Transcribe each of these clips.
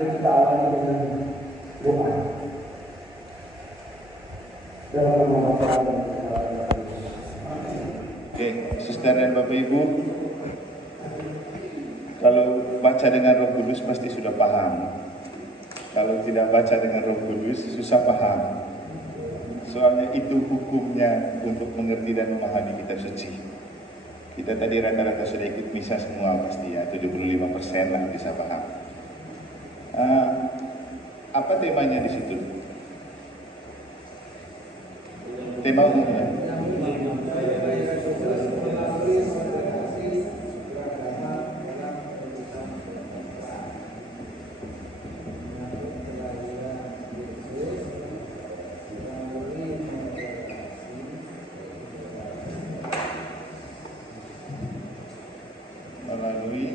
Mari kita awali dengan doa. Oke, Saudara dan Bapak Ibu, kalau baca dengan Roh Kudus pasti sudah paham. Kalau tidak baca dengan Roh Kudus susah paham. Soalnya itu hukumnya untuk mengerti dan memahami kitab suci. Kita tadi rata-rata sudah ikut misa semua pasti ya, 75% lah bisa paham. Apa temanya di situ? Tema umumnya. Melalui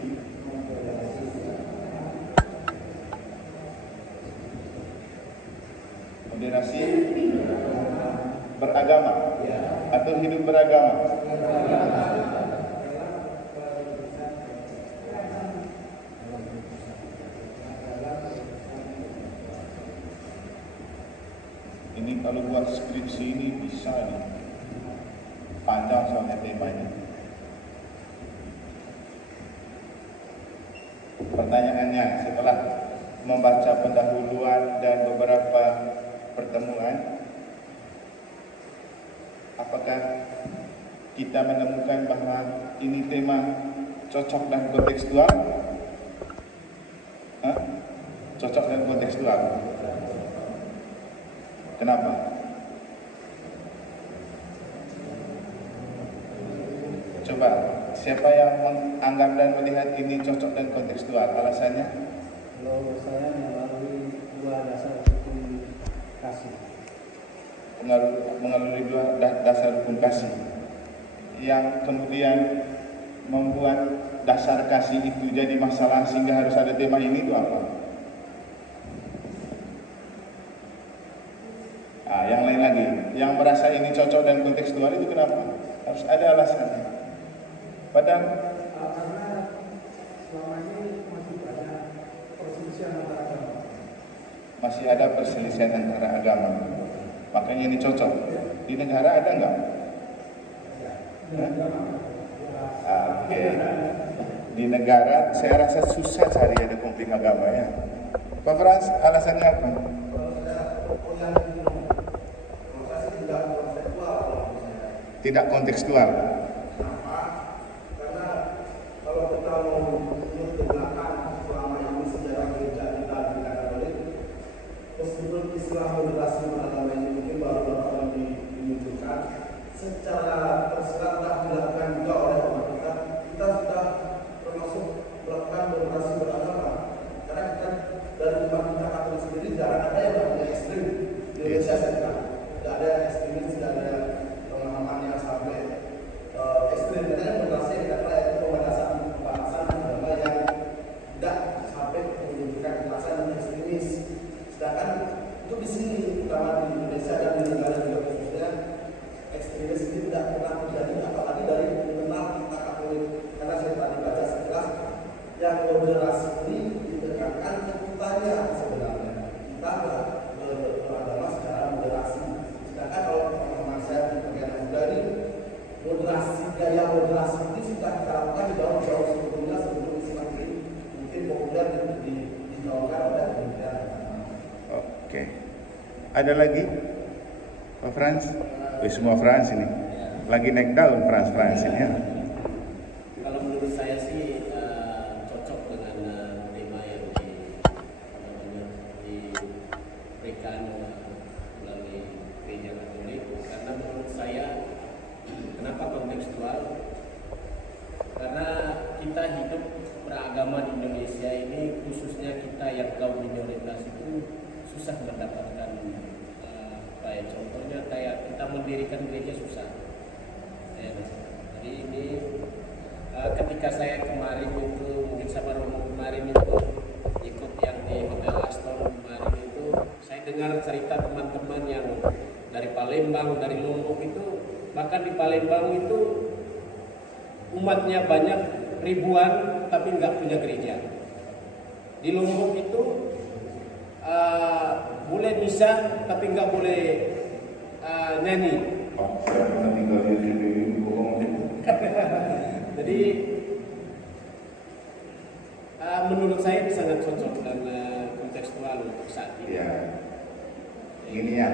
moderasi beragama atau hidup beragama. Ini kalau buat skripsi ini bisa nih, panjang soalnya temanya. Pertanyaannya setelah membaca pendahuluan dan beberapa pertemuan, apakah kita menemukan bahwa ini tema cocok dan kontekstual? Cocok dan kontekstual. Kenapa? Coba, siapa yang menganggap dan melihat ini cocok dan kontekstual? Alasannya? Kalau saya melalui dua dasar hukum kasih. Mengalami dua dasar hukum kasih yang kemudian membuat dasar kasih itu jadi masalah sehingga harus ada tema ini, itu apa? Yang lain lagi, yang merasa ini cocok dan kontekstual itu kenapa? Harus ada alasannya. Padahal karena selama ini masih banyak perselisihan antara agama. Masih ada perselisihan antara agama. Makanya ini cocok. Di negara ada nggak? Oke. Di negara saya rasa susah cari ada konflik agama ya. Pak Frans, alasannya apa? Tidak kontekstual. Kenapa? Karena kalau kita mau mundur ke belakang selama ini sejarah gereja kita di Katolik, meskipun Islam moderasi beragama ini mungkin baru beberapa tahun dimunculkan, secara tersirat telah dilakukan juga oleh umat kita. Kita sudah termasuk melakukan moderasi beragama. Karena kita dari umat kita Katolik sendiri jarang ada yang namanya ekstrim. Di Indonesia saya kira tidak ada yang ekstremis, tidak ada pemahaman yang sampai ekstrim. Karena moderasi kita kira itu pembatasan agama yang tidak sampai menunjukkan kekerasan dan ekstremis. Sedangkan itu di sini, terutama di Indonesia dan di negara juga khususnya, ekstremis ini tidak pernah terjadi, apalagi dari mengenal kita Katolik. Karena saya tadi baca sekilas, yang moderasi ini ditekankan kitanya sebenarnya. Kita beragama secara moderasi. Sedangkan kalau teman-teman saya di bagian muda ini, moderasi, gaya moderasi ini sudah kita lakukan jauh-jauh sebelumnya, sebelum Islam ini mungkin populer digaungkan oleh gereja. Oke. Ada lagi? Pak Frans? Semua Frans ini. Lagi naik daun Frans ini ya. Kalau menurut saya sih cocok dengan tema yang diberikan melalui gereja Katolik, karena menurut saya kenapa kontekstual? Karena kita hidup beragama di Indonesia ini, khususnya kita yang kaum minoritas itu susah mendapatkan contohnya kayak kita mendirikan gereja susah. Jadi ini ketika saya kemarin itu mungkin sama Romo kemarin itu ikut yang di Hotel Astor kemarin itu, saya dengar cerita teman-teman yang dari Palembang, dari Lombok itu, bahkan di Palembang itu umatnya banyak ribuan tapi nggak punya gereja. Di Lombok itu boleh bisa tapi nggak boleh nyanyi. Saya pernah tinggal di bohong. Jadi menurut saya sangat cocok dan kontekstual untuk saat ini. Ya, ini ya.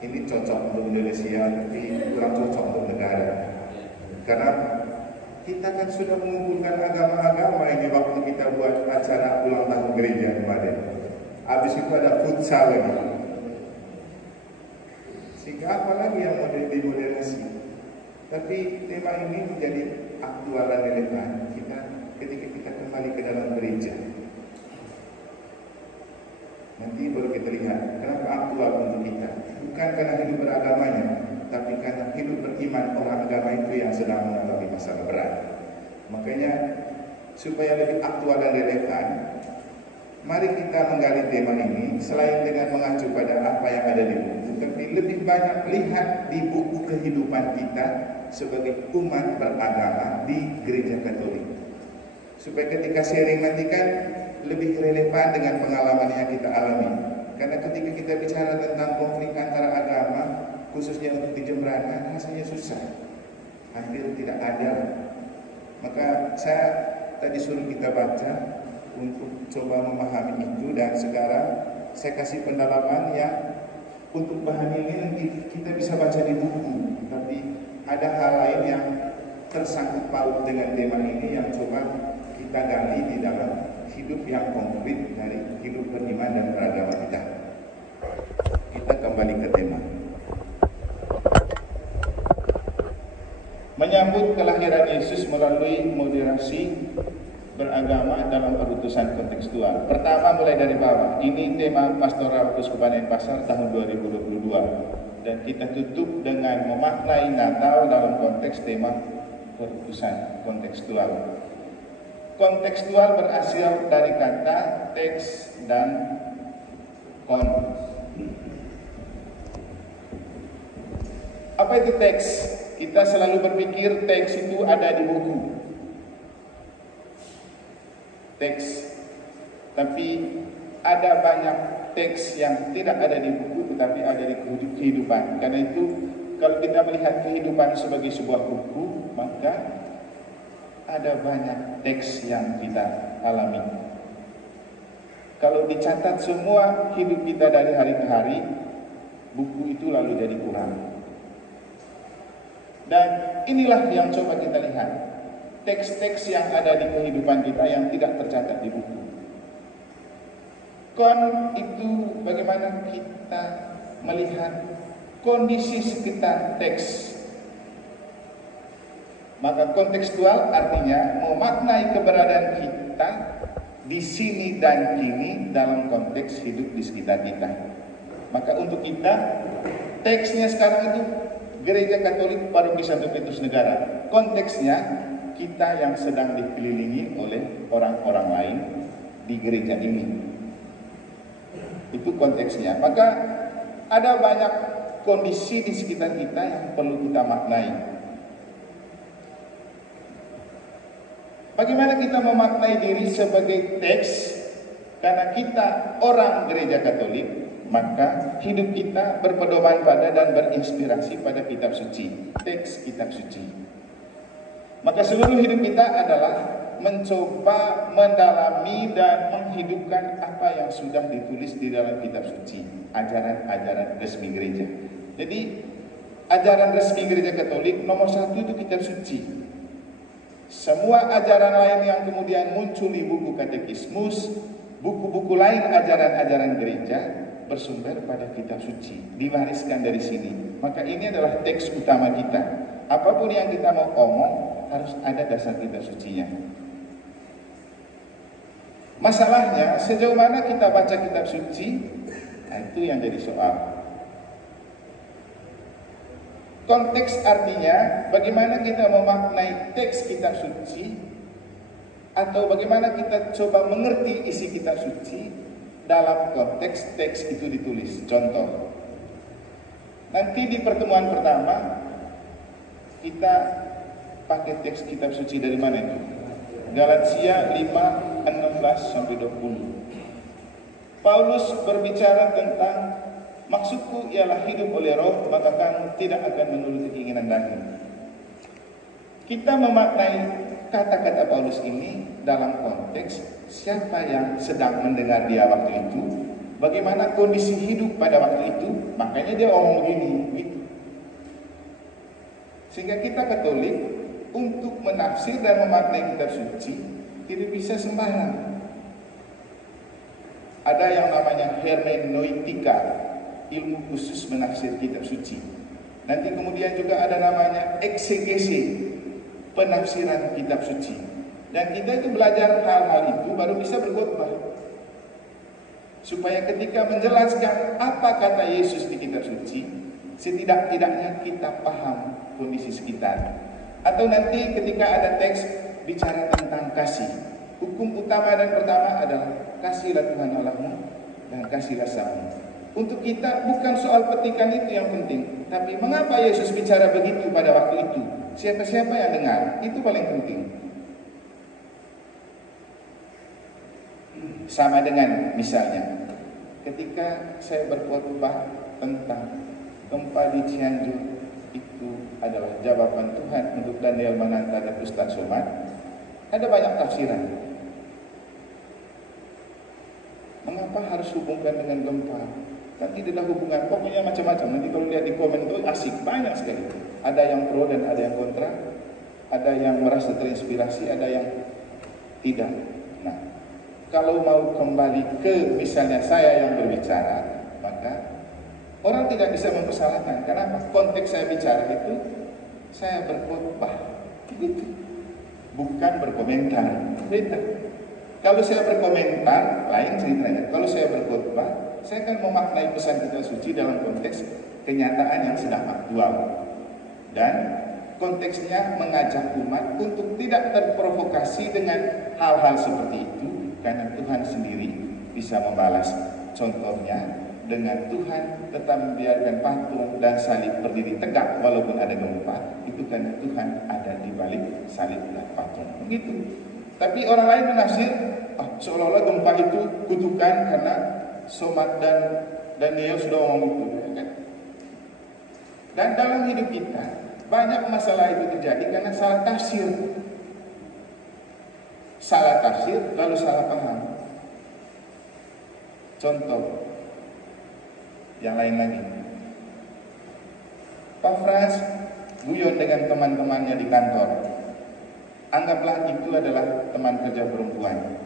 Ini cocok untuk Indonesia, tapi kurang cocok untuk negara. Karena kita kan sudah mengumpulkan agama-agama ini waktu kita buat acara ulang tahun gereja kemarin. Habis itu ada futsal lagi. Sehingga apa lagi yang mau dimodernasi? Tapi tema ini menjadi aktual dan relevan kita ketika kita kembali ke dalam gereja. Nanti baru kita lihat kenapa aktual untuk kita. Bukan karena hidup beragamanya, tapi karena hidup beriman orang agama itu yang sedang mengalami masalah berat. Makanya supaya lebih aktual dan relevan, mari kita menggali tema ini selain dengan mengacu pada apa yang ada di buku, tapi lebih banyak lihat di buku kehidupan kita sebagai umat beragama di Gereja Katolik. Supaya ketika sharing nanti kan lebih relevan dengan pengalaman yang kita alami. Karena ketika kita bicara tentang konflik antara agama, khususnya untuk di Jembrana, rasanya susah, hampir tidak ada. Maka saya tadi suruh kita baca untuk coba memahami itu, dan sekarang saya kasih pendalaman yang untuk bahan ini nanti kita bisa baca di buku, tapi ada hal lain yang tersangkut paut dengan tema ini yang coba kita gali di dalam hidup yang konkret dari hidup beriman dan beragama kita. Kita kembali ke tema. Menyambut kelahiran Yesus melalui moderasi beragama dalam perutusan kontekstual. Pertama mulai dari bawah. Ini tema Pastoral Keuskupan Denpasar tahun 2022. Dan kita tutup dengan memaknai Natal dalam konteks tema perutusan kontekstual. Kontekstual berasal dari kata teks dan kon. Apa itu teks? Kita selalu berpikir teks itu ada di buku. Teks. Tapi ada banyak teks yang tidak ada di buku tetapi ada di kehidupan. Karena itu kalau kita melihat kehidupan sebagai sebuah buku, maka ada banyak teks yang kita alami. Kalau dicatat semua hidup kita dari hari ke hari, buku itu lalu jadi kurang. Dan inilah yang coba kita lihat, teks-teks yang ada di kehidupan kita yang tidak tercatat di buku. Kon itu bagaimana kita melihat kondisi sekitar teks. Maka kontekstual artinya memaknai keberadaan kita di sini dan kini dalam konteks hidup di sekitar kita. Maka untuk kita, teksnya sekarang itu Gereja Katolik Paroki Santo Petrus Negara. Konteksnya kita yang sedang dikelilingi oleh orang-orang lain di gereja ini. Itu konteksnya. Maka ada banyak kondisi di sekitar kita yang perlu kita maknai. Bagaimana kita memaknai diri sebagai teks? Karena kita orang gereja Katolik, maka hidup kita berpedoman pada dan berinspirasi pada kitab suci, teks kitab suci. Maka seluruh hidup kita adalah mencoba mendalami dan menghidupkan apa yang sudah ditulis di dalam kitab suci, ajaran-ajaran resmi gereja. Jadi ajaran resmi gereja Katolik nomor 1 itu kitab suci. Semua ajaran lain yang kemudian muncul di buku katekismus, buku-buku lain ajaran-ajaran gereja bersumber pada kitab suci, diwariskan dari sini. Maka ini adalah teks utama kita. Apapun yang kita mau omong harus ada dasar kitab sucinya. Masalahnya sejauh mana kita baca kitab suci, nah itu yang jadi soal. Konteks artinya bagaimana kita memaknai teks kitab suci, atau bagaimana kita coba mengerti isi kitab suci dalam konteks teks itu ditulis. Contoh, nanti di pertemuan pertama kita pakai teks kitab suci dari mana itu? Galatia 5:16 sampai 20. Paulus berbicara tentang maksudku ialah hidup oleh roh, maka kamu tidak akan menuruti keinginan daging. Kita memaknai kata-kata Paulus ini dalam konteks siapa yang sedang mendengar dia waktu itu, bagaimana kondisi hidup pada waktu itu, makanya dia omong begini gitu. Sehingga kita Katolik untuk menafsir dan memaknai kitab suci tidak bisa sembarang. Ada yang namanya hermeneutika, ilmu khusus menafsir kitab suci. Nanti kemudian juga ada namanya eksegesi, penafsiran kitab suci. Dan kita itu belajar hal-hal itu baru bisa berkhotbah. Supaya ketika menjelaskan apa kata Yesus di kitab suci, setidak-tidaknya kita paham kondisi sekitar. Atau nanti ketika ada teks bicara tentang kasih, hukum utama dan pertama adalah kasihlah Tuhan Allahmu dan kasihlah sesamamu. Untuk kita bukan soal petikan itu yang penting, tapi mengapa Yesus bicara begitu pada waktu itu? Siapa-siapa yang dengar, itu paling penting. Sama dengan misalnya ketika saya berkhotbah tentang gempa di Cianjur, itu adalah jawaban Tuhan untuk Daniel Mananta dan Ustaz Somad. Ada banyak tafsiran. Mengapa harus hubungkan dengan gempa? Kan tidak ada hubungan, pokoknya macam-macam. Nanti kalau lihat di komen itu asik, banyak sekali. Ada yang pro dan ada yang kontra. Ada yang merasa terinspirasi, ada yang tidak. Nah, kalau mau kembali ke misalnya saya yang berbicara, maka orang tidak bisa mempersalahkan. Kenapa? Konteks saya bicara itu, saya berkhotbah. Gitu. Bukan berkomentar. Beda. Kalau saya berkomentar, lain ceritanya. Kalau saya berkhotbah, saya akan memaknai pesan kitab suci dalam konteks kenyataan yang sedang aktual. Dan konteksnya mengajak umat untuk tidak terprovokasi dengan hal-hal seperti itu, karena Tuhan sendiri bisa membalas. Contohnya, dengan Tuhan tetap membiarkan patung dan salib berdiri tegak walaupun ada gempa, itu karena Tuhan ada di balik salib dan patung. Begitu. Tapi orang lain menafsir, seolah-olah gempa itu kutukan karena Somad dan Daniel sudah ngomong itu. Dan dalam hidup kita banyak masalah itu terjadi karena salah tafsir. Salah tafsir lalu salah paham. Contoh yang lain lagi, Pak Frans guyon dengan teman-temannya di kantor. Anggaplah itu adalah teman kerja perempuan.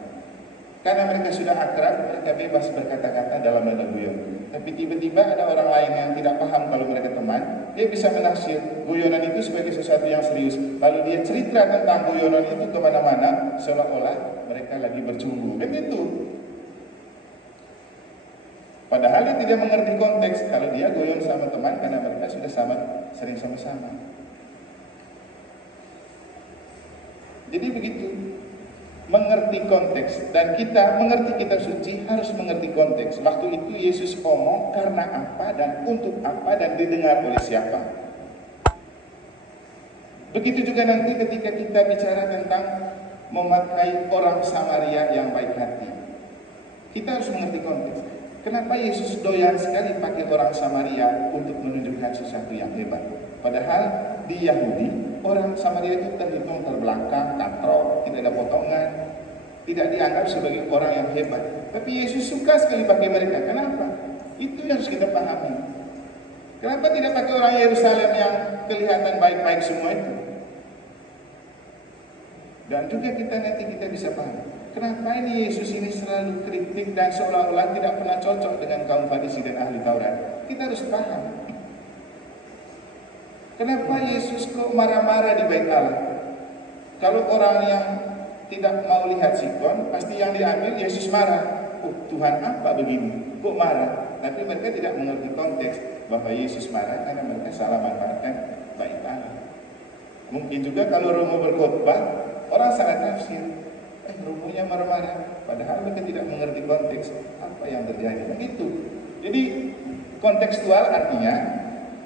Karena mereka sudah akrab, mereka bebas berkata-kata dalam nada guyon. Tapi tiba-tiba ada orang lain yang tidak paham kalau mereka teman, dia bisa menafsir guyonan itu sebagai sesuatu yang serius. Lalu dia cerita tentang guyonan itu kemana-mana, seolah-olah mereka lagi bercumbu. Begitu. Padahal dia tidak mengerti konteks kalau dia guyon sama teman karena mereka sudah sering sama-sama. Jadi begitu, mengerti konteks, dan kita mengerti kitab suci harus mengerti konteks. Waktu itu Yesus ngomong karena apa dan untuk apa dan didengar oleh siapa. Begitu juga nanti ketika kita bicara tentang memakai orang Samaria yang baik hati, kita harus mengerti konteks. Kenapa Yesus doyan sekali pakai orang Samaria untuk menunjukkan sesuatu yang hebat? Padahal di Yahudi, orang Samaria itu terhitung terbelakang, katrok, tidak ada potongan, tidak dianggap sebagai orang yang hebat. Tapi Yesus suka sekali pakai mereka. Kenapa? Itu yang harus kita pahami. Kenapa tidak pakai orang Yerusalem yang kelihatan baik-baik semua itu? Dan juga kita bisa paham, kenapa ini Yesus ini selalu kritik dan seolah-olah tidak pernah cocok dengan kaum Farisi dan ahli Taurat. Kita harus paham. Kenapa Yesus kok marah-marah di Bait Allah? Kalau orang yang tidak mau lihat sikon, pasti yang diambil Yesus marah. Oh, Tuhan apa begini? Kok marah? Tapi mereka tidak mengerti konteks bahwa Yesus marah karena mereka salah manfaatkan Bait Allah. Mungkin juga kalau Romo berkhotbah, orang salah tafsir. Romonya marah-marah. Padahal mereka tidak mengerti konteks apa yang terjadi. Begitu. Jadi kontekstual artinya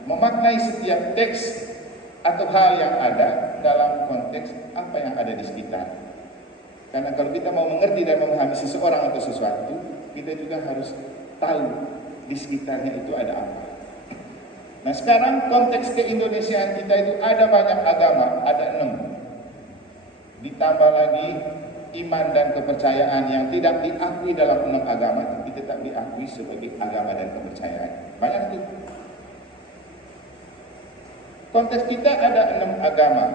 memaknai setiap teks atau hal yang ada dalam konteks apa yang ada di sekitar. Karena kalau kita mau mengerti dan memahami seseorang atau sesuatu, kita juga harus tahu di sekitarnya itu ada apa. Nah sekarang konteks keindonesiaan kita itu ada banyak agama, ada 6. Ditambah lagi iman dan kepercayaan yang tidak diakui dalam 6 agama, tapi tetap diakui sebagai agama dan kepercayaan. Banyak tuh. Konteks kita ada 6 agama.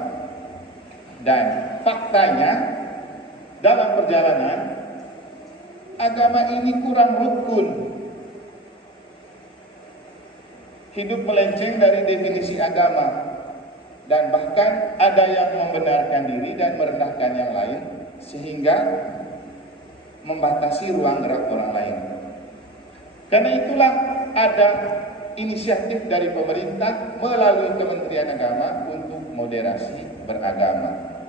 Dan faktanya dalam perjalanan agama ini kurang rukun. Hidup melenceng dari definisi agama. Dan bahkan ada yang membenarkan diri dan merendahkan yang lain, sehingga membatasi ruang gerak orang lain. Karena itulah ada inisiatif dari pemerintah melalui Kementerian Agama untuk moderasi beragama.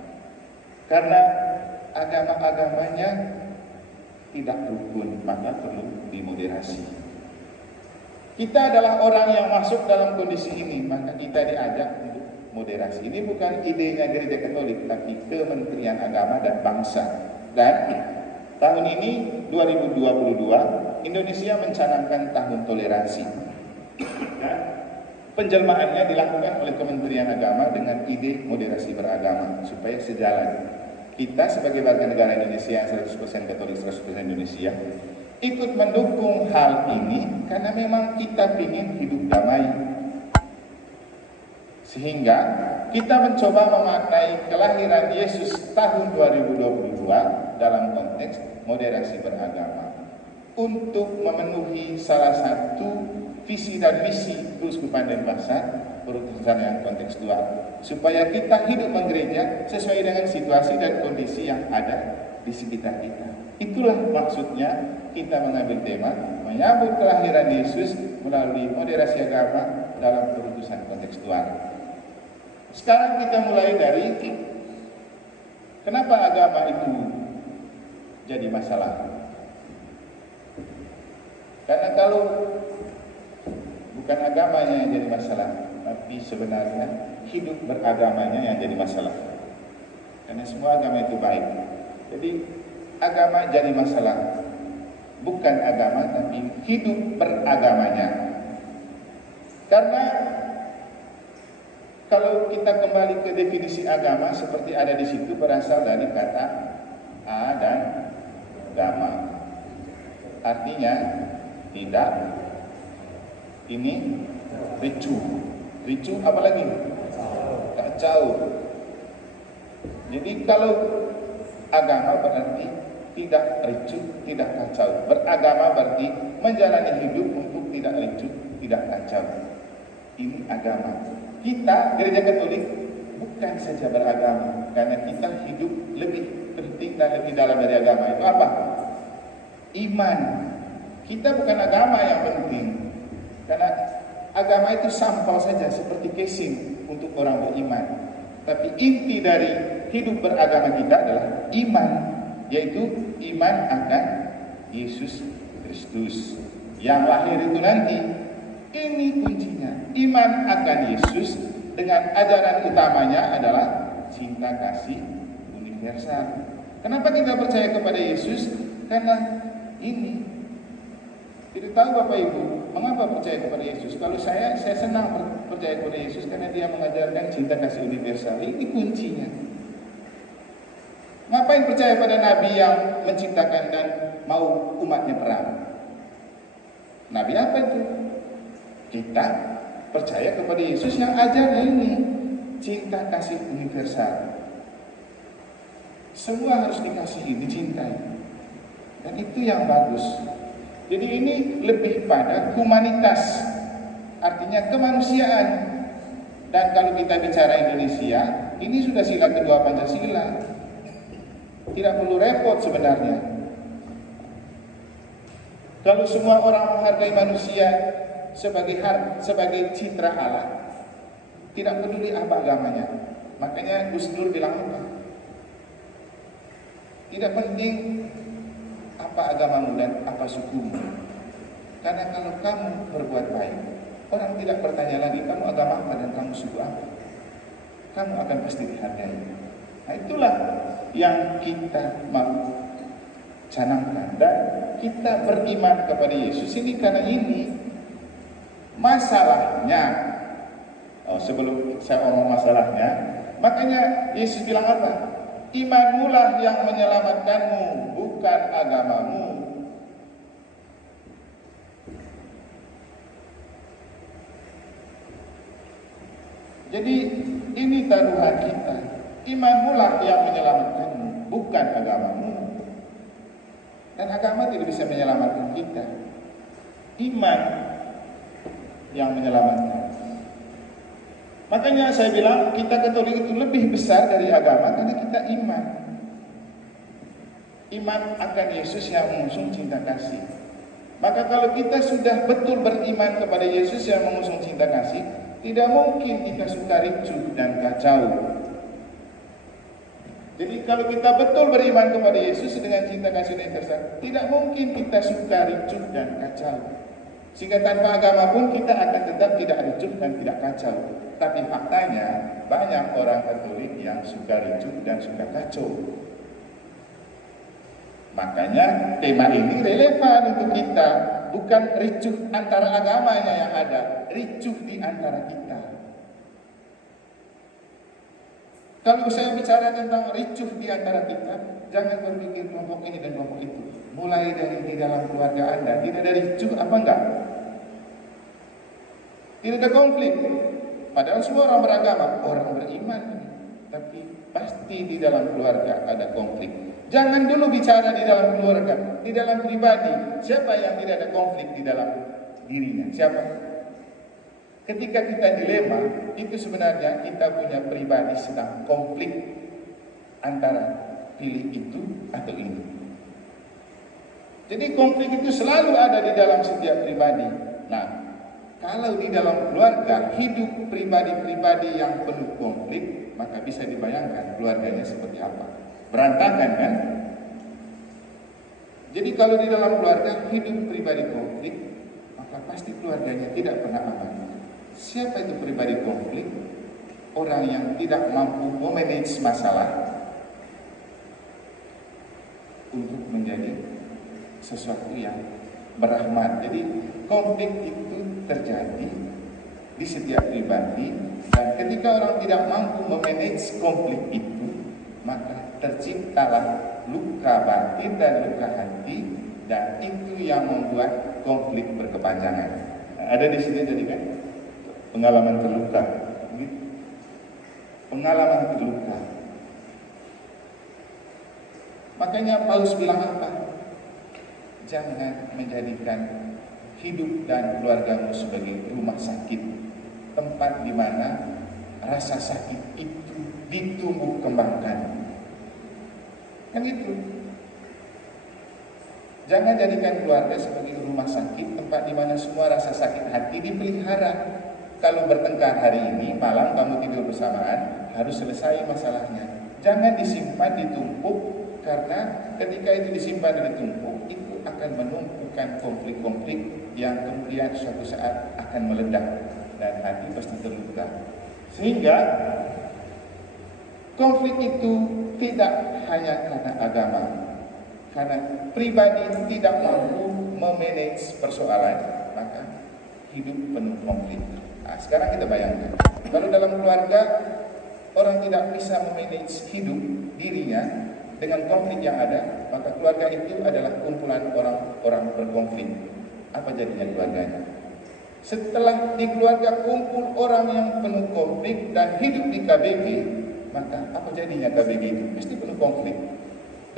Karena agama-agamanya tidak rukun, maka perlu dimoderasi. Kita adalah orang yang masuk dalam kondisi ini, maka kita diajak untuk moderasi. Ini bukan idenya Gereja Katolik, tapi Kementerian Agama dan Bangsa. Dan tahun ini 2022 Indonesia mencanangkan tahun toleransi. Dan penjelmaannya dilakukan oleh Kementerian Agama dengan ide moderasi beragama supaya sejalan. Kita sebagai warga negara Indonesia yang 100% Katolik, 100% Indonesia ikut mendukung hal ini karena memang kita ingin hidup damai. Sehingga kita mencoba memaknai kelahiran Yesus tahun 2022 dalam konteks moderasi beragama untuk memenuhi salah satu visi dan misi Keuskupan Denpasar, perutusan yang kontekstual, supaya kita hidup menggereja sesuai dengan situasi dan kondisi yang ada di sekitar kita. Itulah maksudnya kita mengambil tema menyambut kelahiran Yesus melalui moderasi agama dalam perutusan kontekstual. Sekarang kita mulai dari kenapa agama itu jadi masalah. Karena kalau bukan agamanya yang jadi masalah, tapi sebenarnya hidup beragamanya yang jadi masalah. Karena semua agama itu baik. Jadi agama jadi masalah. Bukan agama, tapi hidup beragamanya. Karena kalau kita kembali ke definisi agama seperti ada di situ berasal dari kata a dan gama. Artinya tidak, ini ricu. Ricu apa lagi? Kacau. Jadi kalau agama berarti tidak ricu, tidak kacau. Beragama berarti menjalani hidup untuk tidak ricu, tidak kacau. Ini agama. Kita Gereja Katolik bukan saja beragama, karena kita hidup lebih penting dan lebih dalam dari agama. Itu apa? Iman. Kita bukan agama yang penting, karena agama itu sampel saja seperti casing untuk orang beriman. Tapi inti dari hidup beragama kita adalah iman, yaitu iman akan Yesus Kristus yang lahir itu nanti. Ini kuncinya, iman akan Yesus dengan ajaran utamanya adalah cinta kasih universal. Kenapa kita percaya kepada Yesus? Karena ini. Tidak tahu Bapak Ibu, mengapa percaya kepada Yesus? Kalau saya senang percaya kepada Yesus karena dia mengajarkan cinta kasih universal. Ini kuncinya. Ngapain percaya pada Nabi yang menciptakan dan mau umatnya perang? Nabi apa itu? Kita percaya kepada Yesus yang ajar ini cinta kasih universal. Semua harus dikasihi, dicintai. Dan itu yang bagus. Jadi ini lebih pada humanitas, artinya kemanusiaan. Dan kalau kita bicara Indonesia, ini sudah sila kedua Pancasila. Tidak perlu repot sebenarnya. Kalau semua orang menghargai manusia sebagai citra Allah, tidak peduli apa agamanya. Makanya Gus Dur bilang apa? Tidak penting apa agamamu dan apa sukumu. Karena kalau kamu berbuat baik, orang tidak bertanya lagi kamu agama apa dan kamu suku apa. Kamu akan pasti dihargai. Nah, itulah yang kita mau canangkan, dan kita beriman kepada Yesus ini karena ini. Masalahnya, sebelum saya omong masalahnya, makanya Yesus bilang apa? Imanmulah yang menyelamatkanmu, bukan agamamu. Jadi ini taruhan kita. Imanmulah yang menyelamatkanmu, bukan agamamu. Dan agama tidak bisa menyelamatkan kita. Iman yang menyelamatkan. Makanya saya bilang kita Katolik itu lebih besar dari agama karena kita iman. Iman akan Yesus yang mengusung cinta kasih. Maka kalau kita sudah betul beriman kepada Yesus yang mengusung cinta kasih, tidak mungkin kita suka ricuh dan kacau. Jadi kalau kita betul beriman kepada Yesus dengan cinta kasih dan kasih, tidak mungkin kita suka ricuh dan kacau. Sehingga tanpa agama pun kita akan tetap tidak ricuh dan tidak kacau. Tapi faktanya banyak orang Katolik yang suka ricuh dan suka kacau. Makanya tema ini relevan untuk kita. Bukan ricuh antara agamanya yang ada, ricuh di antara kita. Kalau saya bicara tentang ricuh di antara kita, jangan berpikir kelompok ini dan kelompok itu. Mulai dari di dalam keluarga Anda, tidak ada ricuh apa enggak? Tidak ada konflik. Padahal semua orang beragama, orang beriman. Tapi pasti di dalam keluarga ada konflik. Jangan dulu bicara di dalam keluarga, di dalam pribadi. Siapa yang tidak ada konflik di dalam dirinya? Siapa? Ketika kita dilema, itu sebenarnya kita punya pribadi sedang konflik antara pilih itu atau ini. Jadi konflik itu selalu ada di dalam setiap pribadi. Nah, kalau di dalam keluarga hidup pribadi-pribadi yang penuh konflik, maka bisa dibayangkan keluarganya seperti apa. Berantakan kan? Jadi kalau di dalam keluarga hidup pribadi konflik, maka pasti keluarganya tidak pernah aman. Siapa itu pribadi konflik? Orang yang tidak mampu memanage masalah untuk menjadi sesuatu yang berahmat. Jadi konflik itu terjadi di setiap pribadi, dan ketika orang tidak mampu memanage konflik itu, maka terciptalah luka batin dan luka hati, dan itu yang membuat konflik berkepanjangan. Nah, ada di sini tadi kan pengalaman terluka, pengalaman terluka. Makanya Paulus bilang apa? Jangan menjadikan hidup dan keluargamu sebagai rumah sakit, tempat di mana rasa sakit itu ditumbuh kembangkan. Kan itu. Jangan jadikan keluarga sebagai rumah sakit, tempat di mana semua rasa sakit hati dipelihara. Kalau bertengkar hari ini, malam kamu tidur bersamaan, harus selesai masalahnya. Jangan disimpan, ditumpuk, karena ketika itu disimpan dan ditumpuk, itu akan menumpukan konflik-konflik yang kemudian suatu saat akan meledak dan hati pasti terluka. Sehingga konflik itu tidak hanya karena agama, karena pribadi tidak mampu memanage persoalan, maka hidup penuh konflik. Nah, sekarang kita bayangkan, kalau dalam keluarga orang tidak bisa memanage hidup dirinya dengan konflik yang ada, maka keluarga itu adalah kumpulan orang-orang berkonflik. Apa jadinya keluarganya? Setelah di keluarga kumpul orang yang penuh konflik dan hidup di KBG, maka apa jadinya KBG itu? Mesti penuh konflik.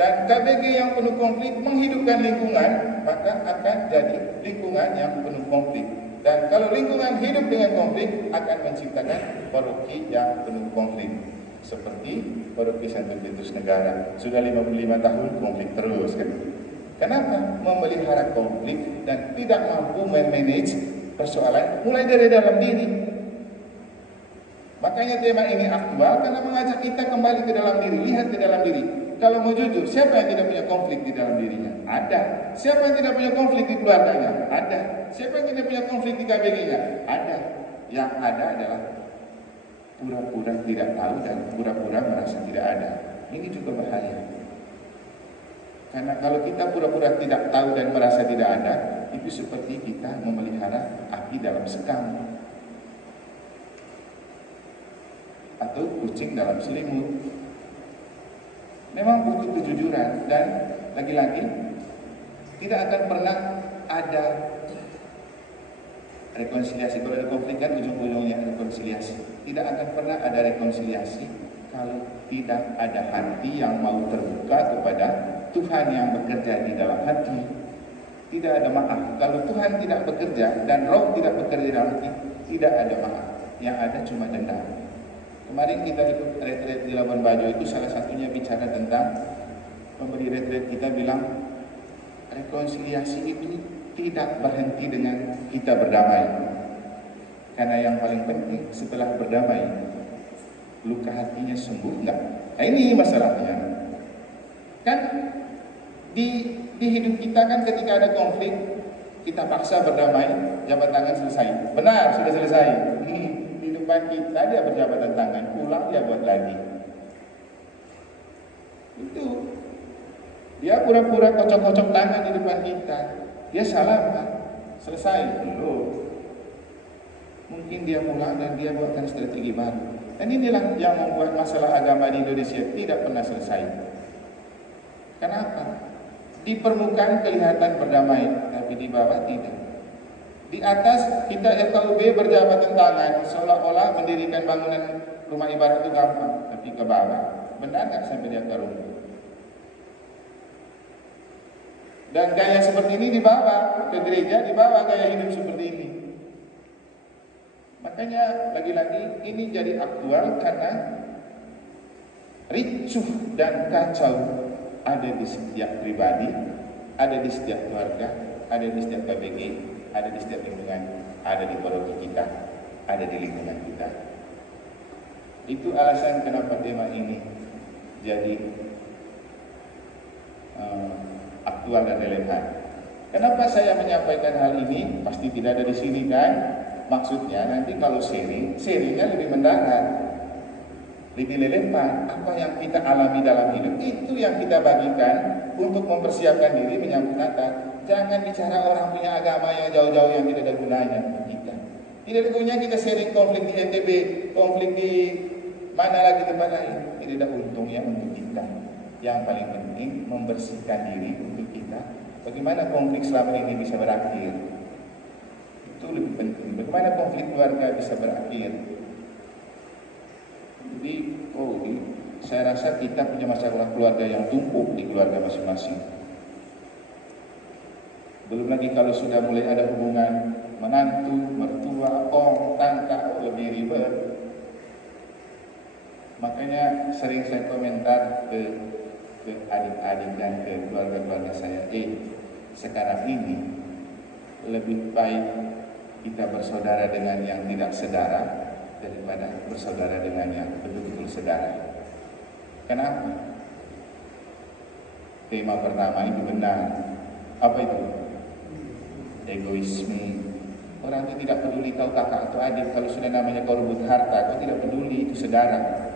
Dan KBG yang penuh konflik menghidupkan lingkungan, maka akan jadi lingkungan yang penuh konflik. Dan kalau lingkungan hidup dengan konflik, akan menciptakan paroki yang penuh konflik. Seperti paroki Santo Petrus Negara, sudah 55 tahun konflik terus kan? Kenapa? Memelihara konflik dan tidak mampu memanage persoalan mulai dari dalam diri. Makanya tema ini aktual karena mengajak kita kembali ke dalam diri, lihat ke dalam diri. Kalau mau jujur, siapa yang tidak punya konflik di dalam dirinya? Ada. Siapa yang tidak punya konflik di keluarganya? Ada. Siapa yang tidak punya konflik di KBG-nya? Ada. Yang ada adalah pura-pura tidak tahu dan pura-pura merasa tidak ada. Ini juga bahaya. Karena kalau kita pura-pura tidak tahu dan merasa tidak ada, itu seperti kita memelihara api dalam sekam atau kucing dalam selimut. Memang butuh kejujuran, dan lagi-lagi tidak akan pernah ada rekonsiliasi. Kalau ada konflik kan ujung-ujungnya rekonsiliasi. Tidak akan pernah ada rekonsiliasi kalau tidak ada hati yang mau terbuka kepada Tuhan yang bekerja di dalam hati. Tidak ada maaf. Kalau Tuhan tidak bekerja dan Roh tidak bekerja di dalam hati, tidak ada maaf. Yang ada cuma dendam. Kemarin kita ikut retret di Labuan Bajo, itu salah satunya bicara tentang pemberi retret kita bilang rekonsiliasi itu tidak berhenti dengan kita berdamai. Karena yang paling penting setelah berdamai, luka hatinya sembuh enggak? Nah, ini masalahnya. Kan di hidup kita kan ketika ada konflik, kita paksa berdamai, jabat tangan selesai. Benar, sudah selesai. Di depan kita dia berjabatan tangan, pulang dia buat lagi. Itu dia pura-pura kocok-kocok tangan di depan kita. Dia salah Pak, selesai belum. Mungkin dia pulang dan dia buatkan strategi baru. Dan inilah yang membuat masalah agama di Indonesia tidak pernah selesai. Kenapa? Di permukaan kelihatan berdamai, tapi di bawah tidak. Di atas kita FKUB berjabatan tangan, seolah-olah mendirikan bangunan rumah ibadat itu gampang, tapi ke bawah benar nggak sampai dia ke rumah? Dan gaya seperti ini dibawa ke gereja, dibawa gaya hidup seperti ini. Makanya lagi-lagi ini jadi aktual karena ricuh dan kacau ada di setiap pribadi, ada di setiap keluarga, ada di setiap KBG, ada di setiap lingkungan, ada di paroki kita, ada di lingkungan kita. Itu alasan kenapa tema ini jadi aktual dan relevan. Kenapa saya menyampaikan hal ini? Pasti tidak ada di sini kan? Maksudnya nanti kalau sharingnya lebih mendalam, lebih relevan. Apa yang kita alami dalam hidup itu yang kita bagikan untuk mempersiapkan diri menyambut Natal. Jangan bicara orang punya agama yang jauh-jauh yang tidak ada gunanya untuk kita. Tidak ada gunanya kita sharing konflik di NTB, konflik di mana lagi tempat lain. Tidak ada untungnya untuk kita. Yang paling penting membersihkan diri untuk kita. Bagaimana konflik selama ini bisa berakhir? Itu lebih penting. Bagaimana konflik keluarga bisa berakhir? Jadi, saya rasa kita punya masalah keluarga yang tumpuk di keluarga masing-masing. Belum lagi kalau sudah mulai ada hubungan menantu, mertua, tangka, lebih ribet. Makanya sering saya komentar ke adik-adik dan ke keluarga-keluarga saya, sekarang ini lebih baik kita bersaudara dengan yang tidak sedara daripada bersaudara dengan yang betul-betul sedara. Kenapa? Tema pertama itu benar. Apa itu? Egoisme. Orang itu tidak peduli kau kakak atau adik. Kalau sudah namanya kau rebut harta, kau tidak peduli, itu saudara.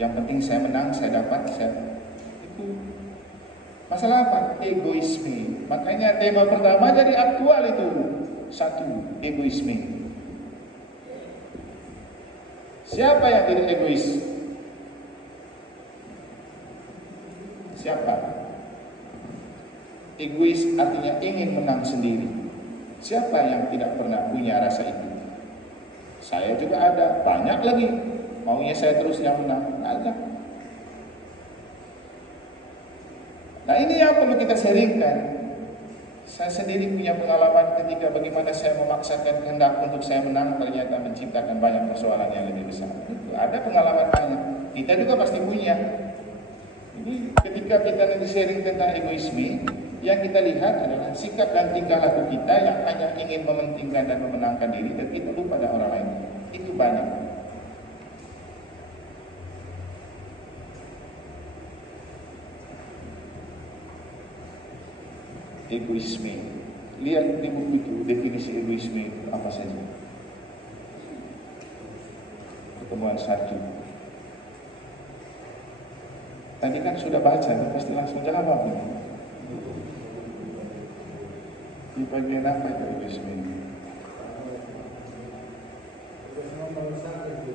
Yang penting saya menang, saya dapat, itu masalah apa? Egoisme. Makanya tema pertama jadi aktual itu. Satu, egoisme. Siapa yang tidak egois? Siapa? Egois artinya ingin menang sendiri. Siapa yang tidak pernah punya rasa itu? Saya juga ada, banyak lagi. Maunya saya terus yang menang, ada. Nah ini yang perlu kita sharingkan. Saya sendiri punya pengalaman ketika bagaimana saya memaksakan kehendak untuk saya menang, ternyata menciptakan banyak persoalan yang lebih besar. Ada pengalaman banyak. Kita juga pasti punya. Jadi ketika kita nanti sharing tentang egoisme, yang kita lihat adalah sikap dan tingkah laku kita yang hanya ingin mementingkan dan memenangkan diri, dan kita lupa pada orang lain. Itu banyak. Egoisme. Lihat di buku itu definisi egoisme apa saja. pertemuan 1. Tadi kan sudah baca, pasti langsung jawab ini. Di bagian apa itu egoisme ini?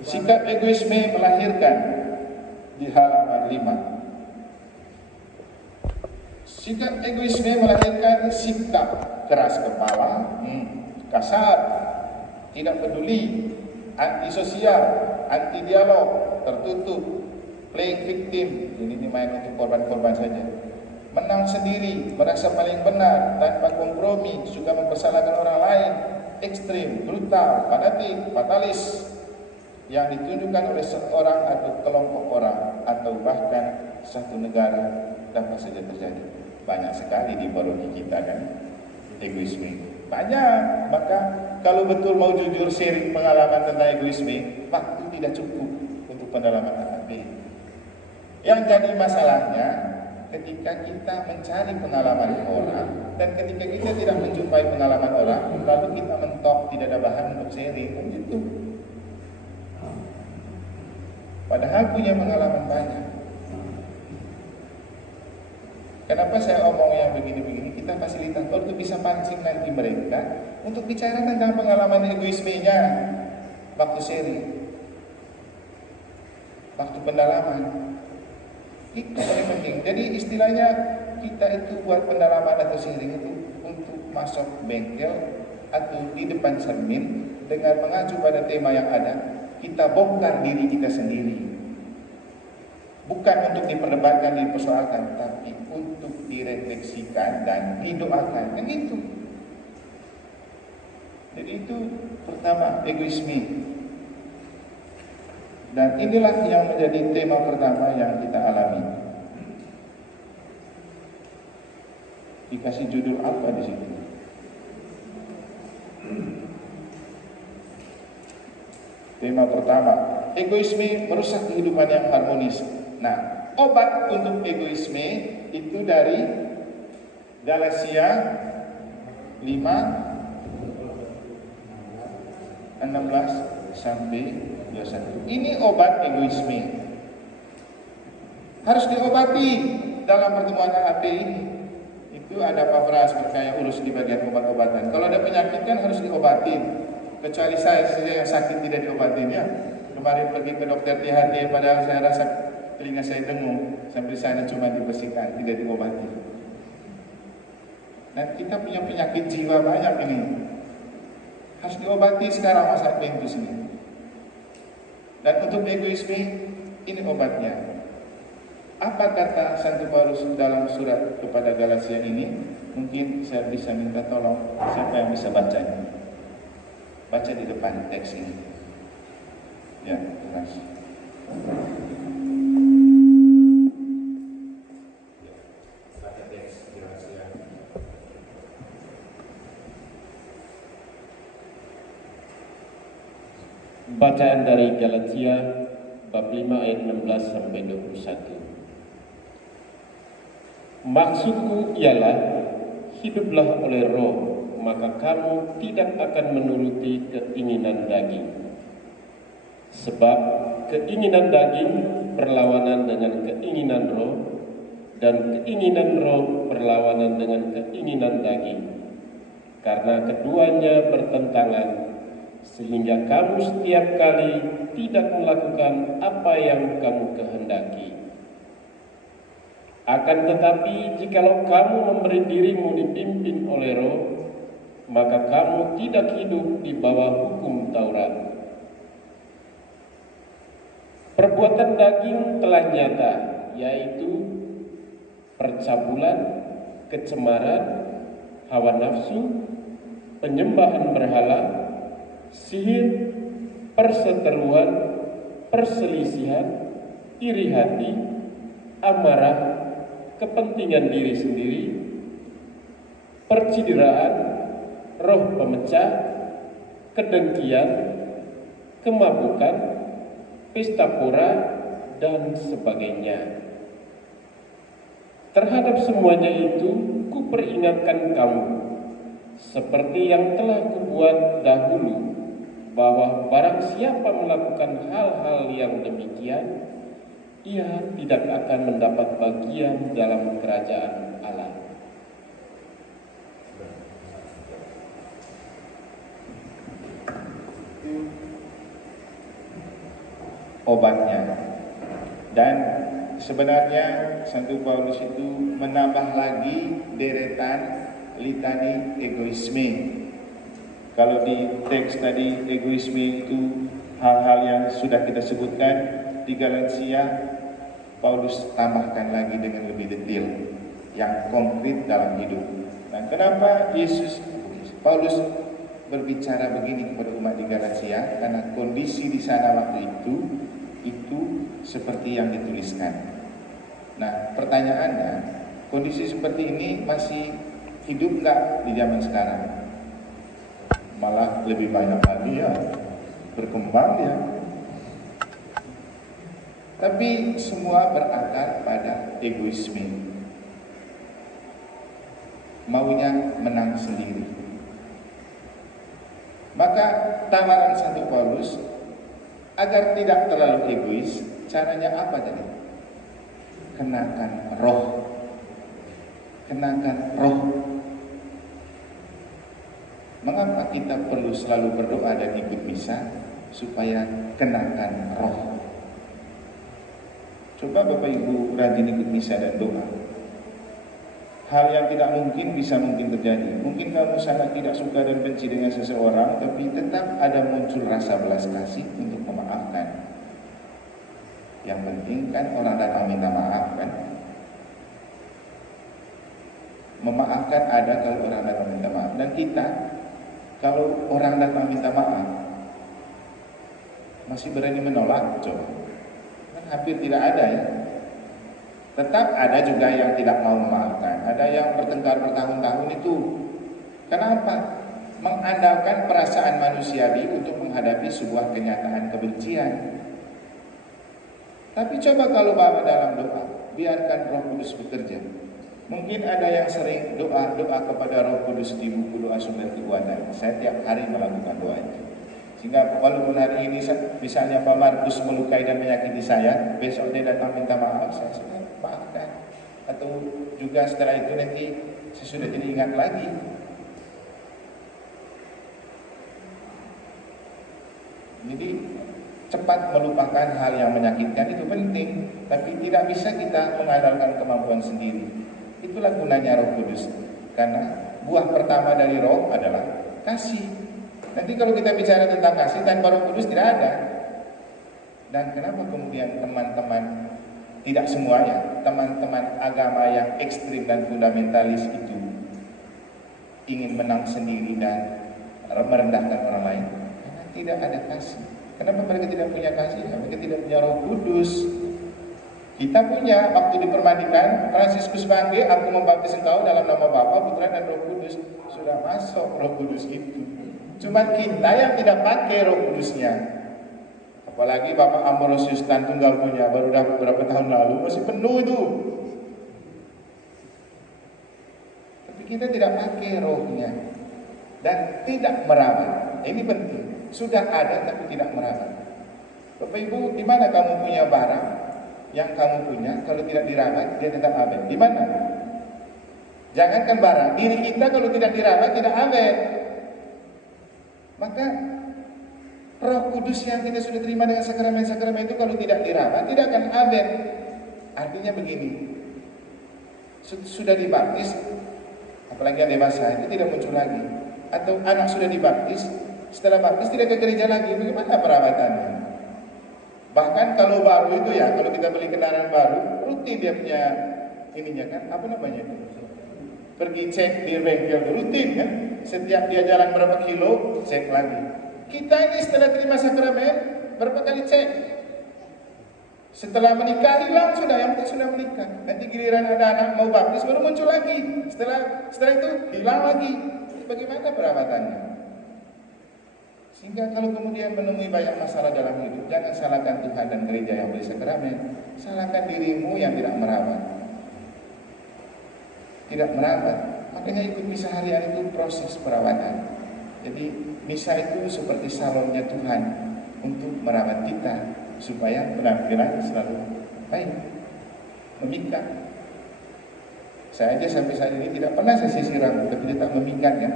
Sikap egoisme melahirkan di halaman 5. Sikap egoisme melahirkan sikap keras kepala, kasar, tidak peduli, antisosial, anti dialog, tertutup, playing victim. Ini main untuk korban-korban saja. Menang sendiri, merasa paling benar, tanpa kompromi, suka mempersalahkan orang lain, ekstrim, brutal, fanatik, fatalis, yang ditunjukkan oleh seorang atau kelompok orang atau bahkan satu negara dapat saja terjadi. Banyak sekali di paroki kita kan egoisme. Banyak. Maka kalau betul mau jujur sharing pengalaman tentang egoisme, waktu tidak cukup untuk pendalaman AKP. Yang jadi masalahnya ketika kita mencari pengalaman orang dan ketika kita tidak menjumpai pengalaman orang, lalu kita mentok, tidak ada bahan untuk sharing, kan gitu. Padahal punya pengalaman banyak. Kenapa saya omong yang begini-begini? Kita fasilitator itu bisa pancing nanti mereka untuk bicara tentang pengalaman egoismenya waktu sharing, waktu pendalaman. Itu paling penting. Jadi istilahnya kita itu buat pendalaman atau sharing itu untuk masuk bengkel atau di depan cermin dengan mengacu pada tema yang ada, kita bongkar diri kita sendiri. Bukan untuk diperdebatkan, dipersoalkan, tapi untuk direfleksikan dan didoakan. Kan itu. Jadi itu pertama, egoisme. Dan inilah yang menjadi tema pertama yang kita alami. Dikasih judul apa di situ? Tema pertama, egoisme merusak kehidupan yang harmonis. Nah, obat untuk egoisme itu dari Galatia 5:16 sampai 21. Ini obat egoisme. Harus diobati dalam pertemuan AAP ini. Itu ada Pak Pras berkaya urus di bagian obat-obatan. Kalau ada penyakit kan harus diobatin. Kecuali saya yang sakit tidak diobatin ya. Kemarin pergi ke dokter THT padahal saya rasa telinga saya dengung, sampai sana cuma dibersihkan, tidak diobati. Dan kita punya penyakit jiwa banyak ini, harus diobati sekarang masa Adventus ini. Dan untuk egoisme, ini obatnya. Apa kata Santo Paulus dalam surat kepada Galatia ini? Mungkin saya bisa minta tolong, siapa yang bisa bacanya? Baca di depan teks ini. Ya, terima kasih. Bacaan dari Galatia bab 5 ayat 16 sampai 21. Maksudku ialah hiduplah oleh roh, maka kamu tidak akan menuruti keinginan daging. Sebab keinginan daging berlawanan dengan keinginan roh, dan keinginan roh berlawanan dengan keinginan daging. Karena keduanya bertentangan, sehingga kamu setiap kali tidak melakukan apa yang kamu kehendaki. Akan tetapi jikalau kamu memberi dirimu dipimpin oleh roh, maka kamu tidak hidup di bawah hukum Taurat. Perbuatan daging telah nyata, yaitu percabulan, kecemaran, hawa nafsu, penyembahan berhala, sihir, perseteruan, perselisihan, iri hati, amarah, kepentingan diri sendiri, percideraan, roh pemecah, kedengkian, kemabukan, pesta pora, dan sebagainya. Terhadap semuanya itu, kuperingatkan kamu, seperti yang telah kubuat dahulu, bahwa barang siapa melakukan hal-hal yang demikian, ia tidak akan mendapat bagian dalam kerajaan Allah. Obatnya. Dan sebenarnya Santo Paulus itu menambah lagi deretan litani egoisme. Kalau di teks tadi egoisme itu hal-hal yang sudah kita sebutkan di Galatia, Paulus tambahkan lagi dengan lebih detail yang konkret dalam hidup. Dan kenapa Paulus berbicara begini kepada umat di Galatia? Karena kondisi di sana waktu itu seperti yang dituliskan. Nah, pertanyaannya, kondisi seperti ini masih hidup nggak di zaman sekarang? Malah lebih banyak lagi ya, berkembang ya. Tapi semua berakar pada egoisme, maunya menang sendiri. Maka tawaran Santo Paulus agar tidak terlalu egois, caranya apa tadi? Kenakan roh. Kenakan roh. Mengapa kita perlu selalu berdoa dan ikut misa? Supaya kenakan roh. Coba Bapak Ibu rajin ikut misa dan doa. Hal yang tidak mungkin bisa mungkin terjadi. Mungkin kamu sangat tidak suka dan benci dengan seseorang, tapi tetap ada muncul rasa belas kasih untuk memaafkan. Yang penting kan orang datang minta maaf kan. Memaafkan ada kalau orang datang minta maaf. Dan kita, kalau orang datang minta maaf, masih berani menolak? Coba. Kan hampir tidak ada ya. Tetap ada juga yang tidak mau memaafkan. Ada yang bertengkar bertahun-tahun itu. Kenapa? Mengandalkan perasaan manusiawi untuk menghadapi sebuah kenyataan kebencian. Tapi coba kalau bawa dalam doa, biarkan Roh Kudus bekerja. Mungkin ada yang sering doa kepada Roh Kudus di buku doa sumber kekuatan. Saya tiap hari melakukan doa itu. Sehingga walaupun hari ini misalnya Pak Markus melukai dan menyakiti saya, besok dia datang minta maaf, saya sudah maafkan. Atau juga setelah itu nanti saya sudah jadi ingat lagi. Jadi cepat melupakan hal yang menyakitkan itu penting, tapi tidak bisa kita mengandalkan kemampuan sendiri. Itulah gunanya Roh Kudus. Karena buah pertama dari Roh adalah kasih. Nanti kalau kita bicara tentang kasih tanpa Roh Kudus tidak ada. Dan kenapa kemudian teman-teman, tidak semuanya, teman-teman agama yang ekstrim dan fundamentalis itu ingin menang sendiri dan merendahkan orang lain? Karena tidak ada kasih. Kenapa mereka tidak punya kasih? Karena mereka tidak punya Roh Kudus. Kita punya, waktu dipermandikan, Fransiskus panggil, aku membaptis engkau dalam nama Bapa, Putra dan Roh Kudus. Sudah masuk Roh Kudus itu. Cuma kita yang tidak pakai Roh Kudusnya. Apalagi Bapak Ambrosius Tunggal punya, baru dapat beberapa tahun lalu, masih penuh itu. Tapi kita tidak pakai rohnya. Dan tidak merawat. Ini penting. Sudah ada tapi tidak merawat. Bapak Ibu, di mana kamu punya barang yang kamu punya, kalau tidak dirawat, dia tetap awet. Di mana? Jangankan barang, diri kita kalau tidak dirawat, tidak awet. Maka Roh Kudus yang kita sudah terima dengan sakramen-sakramen itu kalau tidak dirawat, tidak akan awet. Artinya begini, sudah dibaptis, apalagi yang dewasa, itu tidak muncul lagi. Atau anak sudah dibaptis, setelah baptis tidak ke gereja lagi, bagaimana perawatannya? Bahkan kalau baru itu ya, kalau kita beli kendaraan baru, rutin dia punya ininya kan, apa namanya itu? Pergi cek di bengkel, rutin kan? Setiap dia jalan berapa kilo, cek lagi. Kita ini setelah terima sakramen, berapa kali cek? Setelah menikah hilang sudah, yang penting sudah menikah. Nanti giliran ada anak mau baptis baru muncul lagi. Setelah itu hilang lagi. Bagaimana perawatannya? Sehingga kalau kemudian menemui banyak masalah dalam hidup, jangan salahkan Tuhan dan gereja yang beri sakramen, salahkan dirimu yang tidak merawat. Tidak merawat, makanya ikut misa harian itu proses perawatan. Jadi Misa itu seperti salonnya Tuhan untuk merawat kita supaya penampilan selalu baik, memikat. Saya aja sampai saat ini tidak pernah saya sisir rambut, tapi tetap memikatnya.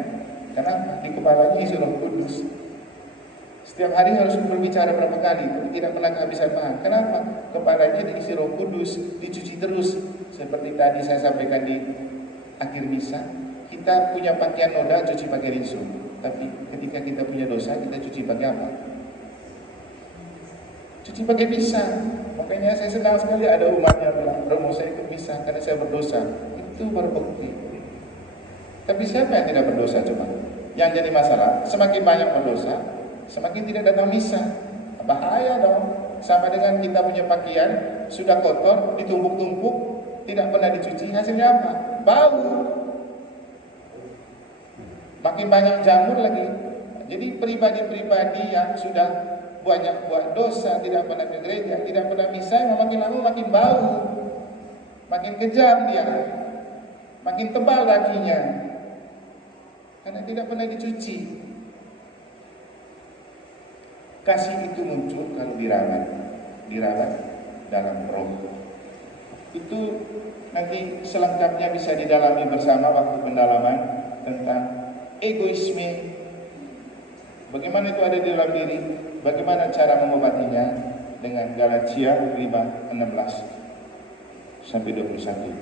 Kenapa? Di kepalanya isi Roh Kudus. Setiap hari harus berbicara berapa kali, tapi tidak pernah kehabisan bahan. Kenapa? Kepalanya diisi Roh Kudus, dicuci terus. Seperti tadi saya sampaikan di akhir misa, kita punya pakaian noda, cuci pakai rinso. Tapi ketika kita punya dosa, kita cuci pakai apa? Cuci pakai misa. Makanya saya senang sekali ada umatnya bilang, Romo saya ikut misa karena saya berdosa. Itu berbukti. Tapi siapa yang tidak berdosa coba? Yang jadi masalah, semakin banyak berdosa, semakin tidak datang misa. Bahaya dong. Sama dengan kita punya pakaian sudah kotor, ditumpuk-tumpuk, tidak pernah dicuci, hasilnya apa? Bau. Makin banyak jamur lagi. Jadi pribadi-pribadi yang sudah banyak buat dosa, tidak pernah ke gereja, tidak pernah misa, makin lama makin bau, makin kejam dia, makin tebal dakinya, karena tidak pernah dicuci. Kasih itu muncul kalau dirawat dalam roh. Itu nanti selengkapnya bisa didalami bersama waktu pendalaman tentang egoisme. Bagaimana itu ada di dalam diri, bagaimana cara mengobatinya dengan Galatia 5:16 sampai 21.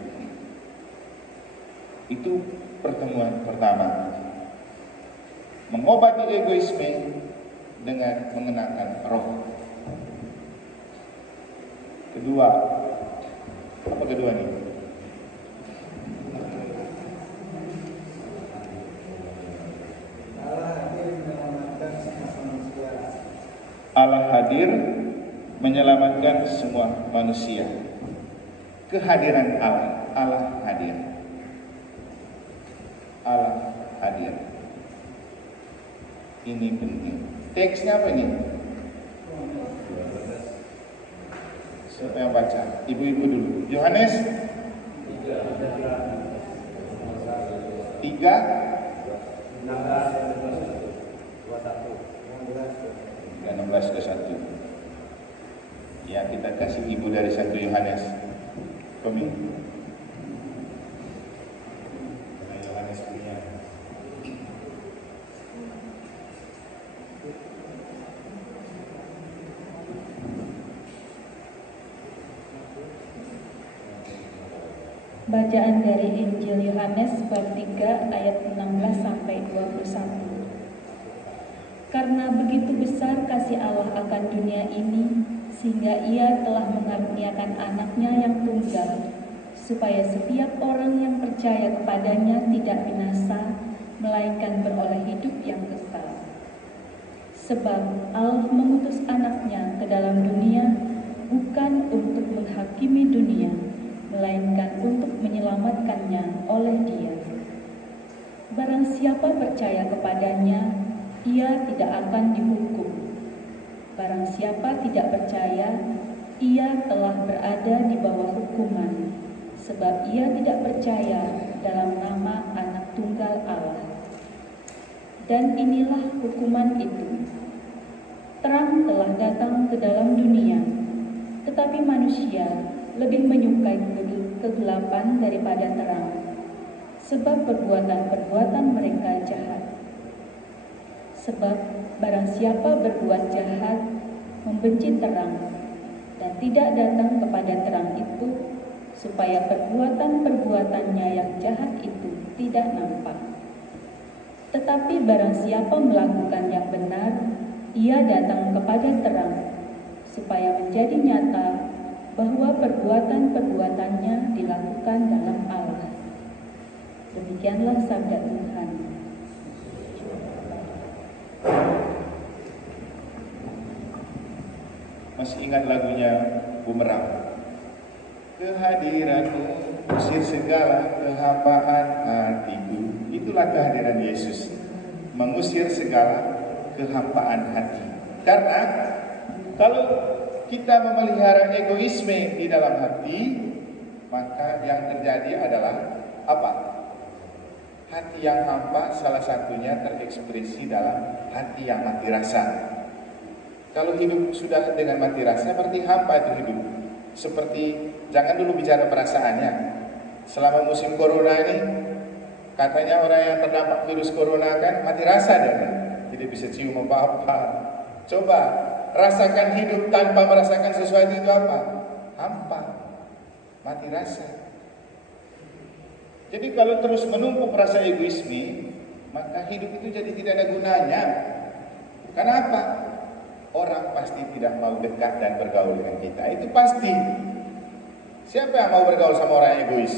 Itu pertemuan pertama. Mengobati egoisme dengan mengenakan roh. Kedua, apa kedua nih? Allah hadir menyelamatkan semua manusia. Kehadiran Allah, Allah hadir. Allah hadir. Ini penting. Teksnya apa ini? Siapa yang baca? Ibu-ibu dulu. Yohanes 16 ke 1. Ya, kita kasih ibu dari 1 Yohanes. Komi. Yohanes punya. Bacaan dari Injil Yohanes bab 3 ayat 16 sampai 21. Karena begitu besar kasih Allah akan dunia ini, sehingga Ia telah mengaruniakan anaknya yang tunggal, supaya setiap orang yang percaya kepadanya tidak binasa, melainkan beroleh hidup yang kekal. Sebab Allah mengutus anaknya ke dalam dunia, bukan untuk menghakimi dunia, melainkan untuk menyelamatkannya oleh Dia. Barang siapa percaya kepadanya, ia tidak akan dihukum. Barang siapa tidak percaya, ia telah berada di bawah hukuman, sebab ia tidak percaya dalam nama Anak Tunggal Allah. Dan inilah hukuman itu. Terang telah datang ke dalam dunia, tetapi manusia lebih menyukai kegelapan daripada terang, sebab perbuatan-perbuatan mereka jahat. Sebab barang siapa berbuat jahat, membenci terang, dan tidak datang kepada terang itu, supaya perbuatan-perbuatannya yang jahat itu tidak nampak. Tetapi barang siapa melakukan yang benar, ia datang kepada terang, supaya menjadi nyata bahwa perbuatan-perbuatannya dilakukan dalam Allah. Demikianlah sabda Tuhan. Masih ingat lagunya Bumerang? Kehadiranmu usir segala kehambaan hatiku. Itulah kehadiran Yesus, mengusir segala kehambaan hati. Karena kalau kita memelihara egoisme di dalam hati, maka yang terjadi adalah apa? Hati yang hampa salah satunya terekspresi dalam hati yang mati rasa. Kalau hidup sudah dengan mati rasa berarti hampa itu hidup. Seperti, jangan dulu bicara perasaannya. Selama musim corona ini, katanya orang yang terdampak virus corona kan mati rasa dia kan? Tidak bisa cium apa-apa. Coba rasakan hidup tanpa merasakan sesuatu itu apa? Hampa, mati rasa. Jadi kalau terus menumpuk rasa egoisme, maka hidup itu jadi tidak ada gunanya. Kenapa? Orang pasti tidak mau dekat dan bergaul dengan kita. Itu pasti. Siapa yang mau bergaul sama orang egois?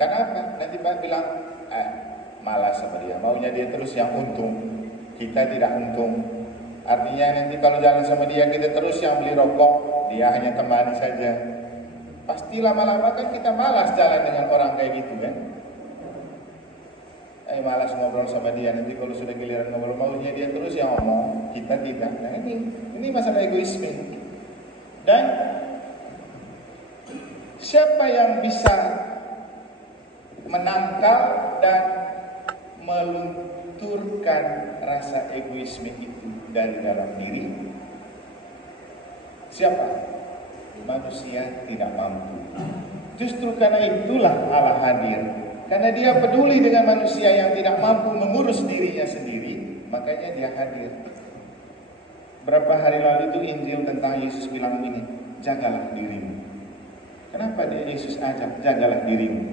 Kenapa? Nanti bilang, malas sama dia. Maunya dia terus yang untung. Kita tidak untung. Artinya nanti kalau jalan sama dia, kita terus yang beli rokok. Dia hanya temani saja. Pasti lama-lama kan kita malas jalan dengan orang kayak gitu kan. Malas ngobrol sama dia. Nanti kalau sudah giliran ngobrol, maunya dia terus yang ngomong, kita tidak. Nah ini masalah egoisme. Dan siapa yang bisa menangkal dan melunturkan rasa egoisme itu dari dalam diri? Siapa? Manusia tidak mampu. Justru karena itulah Allah hadir. Karena dia peduli dengan manusia yang tidak mampu mengurus dirinya sendiri, makanya dia hadir. Berapa hari lalu itu Injil tentang Yesus bilang ini, jagalah dirimu. Kenapa dia Yesus ajak, jagalah dirimu?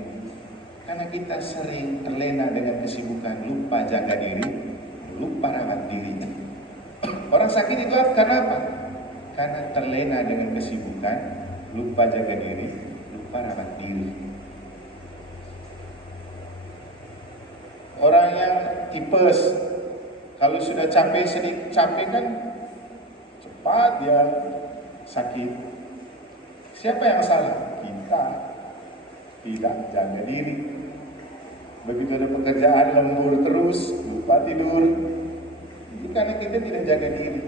Karena kita sering terlena dengan kesibukan, lupa jaga diri, lupa rawat diri. Orang sakit itu karena apa? Karena terlena dengan kesibukan, lupa jaga diri, lupa rawat diri. Orang yang tipes, kalau sudah capek kan cepat dia sakit. Siapa yang salah? Kita tidak jaga diri. Begitu ada pekerjaan lembur terus, lupa tidur. Itu karena kita tidak jaga diri.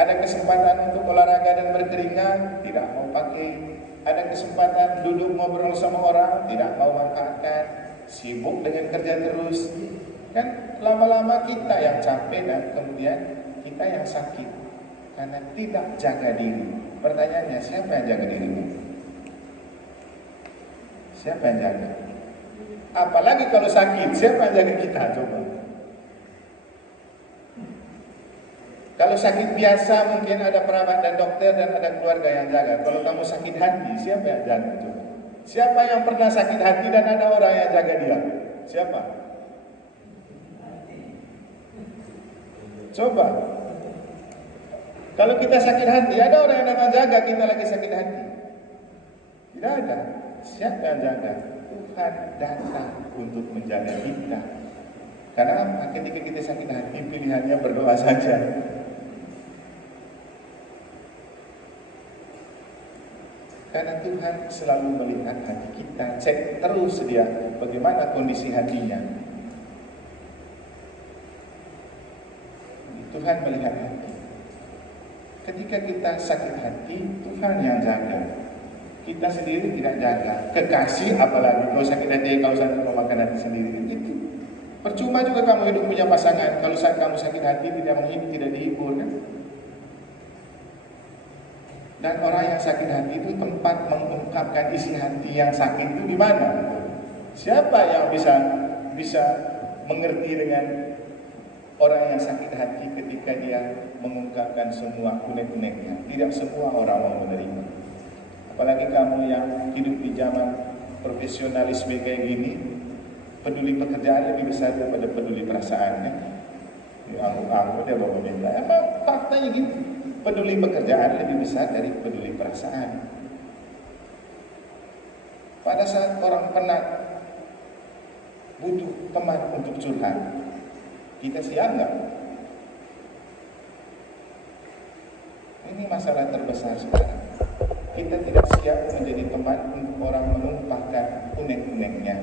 Ada kesempatan untuk olahraga dan berkeringat, tidak mau pakai. Ada kesempatan duduk ngobrol sama orang, tidak mau manfaatkan. Sibuk dengan kerja terus. Kan lama-lama kita yang capek dan kemudian kita yang sakit karena tidak jaga diri. Pertanyaannya, siapa yang jaga dirimu? Siapa yang jaga? Apalagi kalau sakit, siapa yang jaga kita? Coba. Kalau sakit biasa mungkin ada perawat dan dokter dan ada keluarga yang jaga. Kalau kamu sakit hati, siapa yang jaga? Coba. Siapa yang pernah sakit hati dan ada orang yang jaga dia? Siapa? Coba. Kalau kita sakit hati, ada orang yang datang jaga kita lagi sakit hati? Tidak ada. Siapa yang jaga? Tuhan datang untuk menjaga kita. Karena ketika kita sakit hati, pilihannya berdoa saja. Karena Tuhan selalu melihat hati kita, cek terus dia bagaimana kondisi hatinya. Tuhan melihat hati. Ketika kita sakit hati, Tuhan yang jaga. Kita sendiri tidak jaga. Kekasih apalagi, kalau sakit hati kau makan hati sendiri. Itu percuma juga kamu hidup punya pasangan. Kalau kamu sakit hati tidak menghibur, tidak dihibur kan? Dan orang yang sakit hati itu tempat mengungkapkan isi hati yang sakit itu di mana? Siapa yang bisa mengerti dengan orang yang sakit hati ketika dia mengungkapkan semua unek-uneknya? Tidak semua orang mau menerima. Apalagi kamu yang hidup di zaman profesionalisme kayak gini, peduli pekerjaan lebih besar daripada peduli perasaannya. Aku dia bawa minta. Emang faktanya gitu. Peduli pekerjaan lebih besar dari peduli perasaan. Pada saat orang penat butuh teman untuk curhat, kita siap nggak? Ini masalah terbesar sekarang. Kita tidak siap menjadi teman untuk orang menumpahkan unek-uneknya.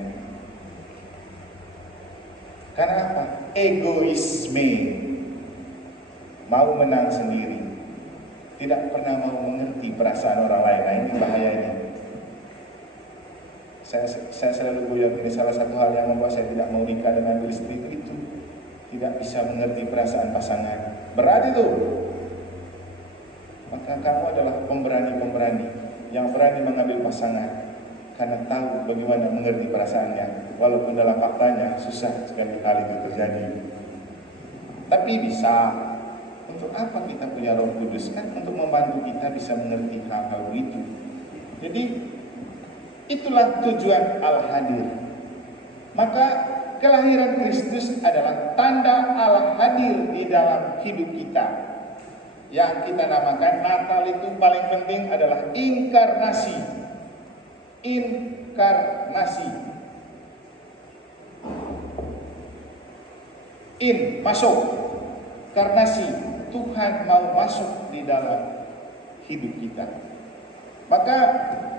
Karena apa? Egoisme, mau menang sendiri. Tidak pernah mau mengerti perasaan orang lain. Nah, ini bahayanya. Saya selalu goyang, ini salah satu hal yang membuat saya tidak mau nikah dengan istri itu tidak bisa mengerti perasaan pasangan. Berat itu. Maka kamu adalah pemberani-pemberani yang berani mengambil pasangan karena tahu bagaimana mengerti perasaannya, walaupun dalam faktanya susah sekali hal itu terjadi. Tapi bisa. Untuk apa kita punya Roh Kudus? Kan untuk membantu kita bisa mengerti hal-hal itu. Jadi itulah tujuan Al-Hadir. Maka kelahiran Kristus adalah tanda Allah hadir di dalam hidup kita. Yang kita namakan Natal itu paling penting adalah inkarnasi. Inkarnasi. Masuk. Karnasi. Tuhan mau masuk di dalam hidup kita. Maka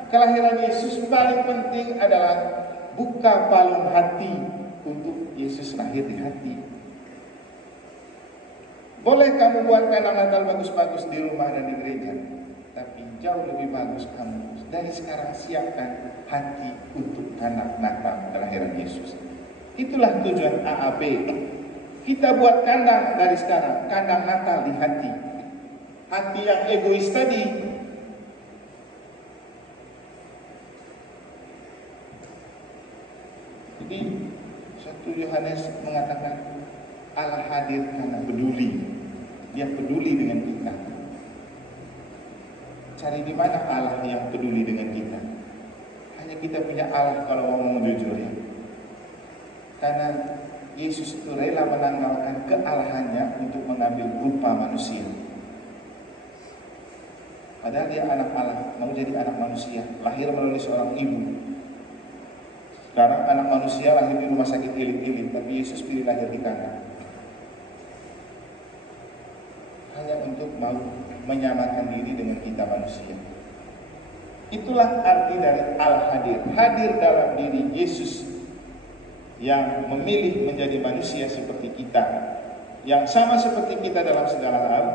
kelahiran Yesus paling penting adalah buka palung hati untuk Yesus lahir di hati. Boleh kamu buat kandang Natal bagus-bagus di rumah dan di gereja, tapi jauh lebih bagus kamu dari sekarang siapkan hati untuk kandang Natal kelahiran Yesus. Itulah tujuan AAP. Kita buat kandang dari sekarang, kandang Natal di hati. Hati yang egois tadi Jadi 1 Yohanes mengatakan Allah hadir karena peduli. Dia peduli dengan kita. Cari di mana Allah yang peduli dengan kita? Hanya kita punya Allah kalau mau jujur ya. Karena Yesus itu rela menanggalkan kealahannya untuk mengambil rupa manusia. Padahal dia anak Allah, mau jadi anak manusia, lahir melalui seorang ibu. Sekarang anak manusia lahir di rumah sakit elit-elit, tapi Yesus pilih lahir di kandang. Hanya untuk mau menyamakan diri dengan kita manusia. Itulah arti dari Al-Hadir. Hadir dalam diri Yesus yang memilih menjadi manusia seperti kita, yang sama seperti kita dalam segala hal,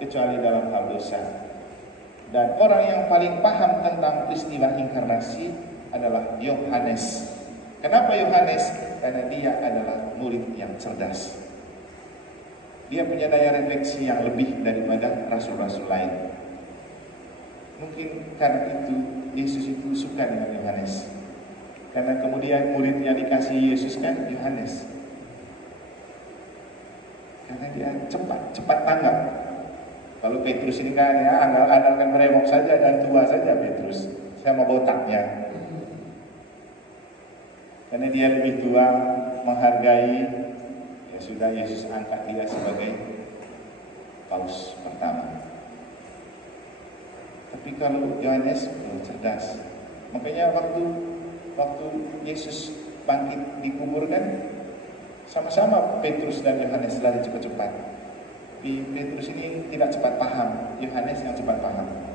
kecuali dalam hal dosa. Dan orang yang paling paham tentang peristiwa inkarnasi adalah Yohanes. Kenapa Yohanes? Karena dia adalah murid yang cerdas. Dia punya daya refleksi yang lebih daripada rasul-rasul lain. Mungkin karena itu Yesus itu suka dengan Yohanes. Karena kemudian muridnya dikasih Yesus kan Yohanes. Karena dia cepat tanggap. Kalau Petrus ini kan ya andalkan meremok saja dan tua saja Petrus. Saya mau botaknya. Karena dia lebih tua, menghargai, ya sudah Yesus angkat dia sebagai paus pertama. Tapi kalau Yohanes cerdas. Makanya waktu Yesus bangkit dikuburkan, sama-sama Petrus dan Yohanes lari cepat-cepat. Petrus ini tidak cepat paham, Yohanes yang cepat paham.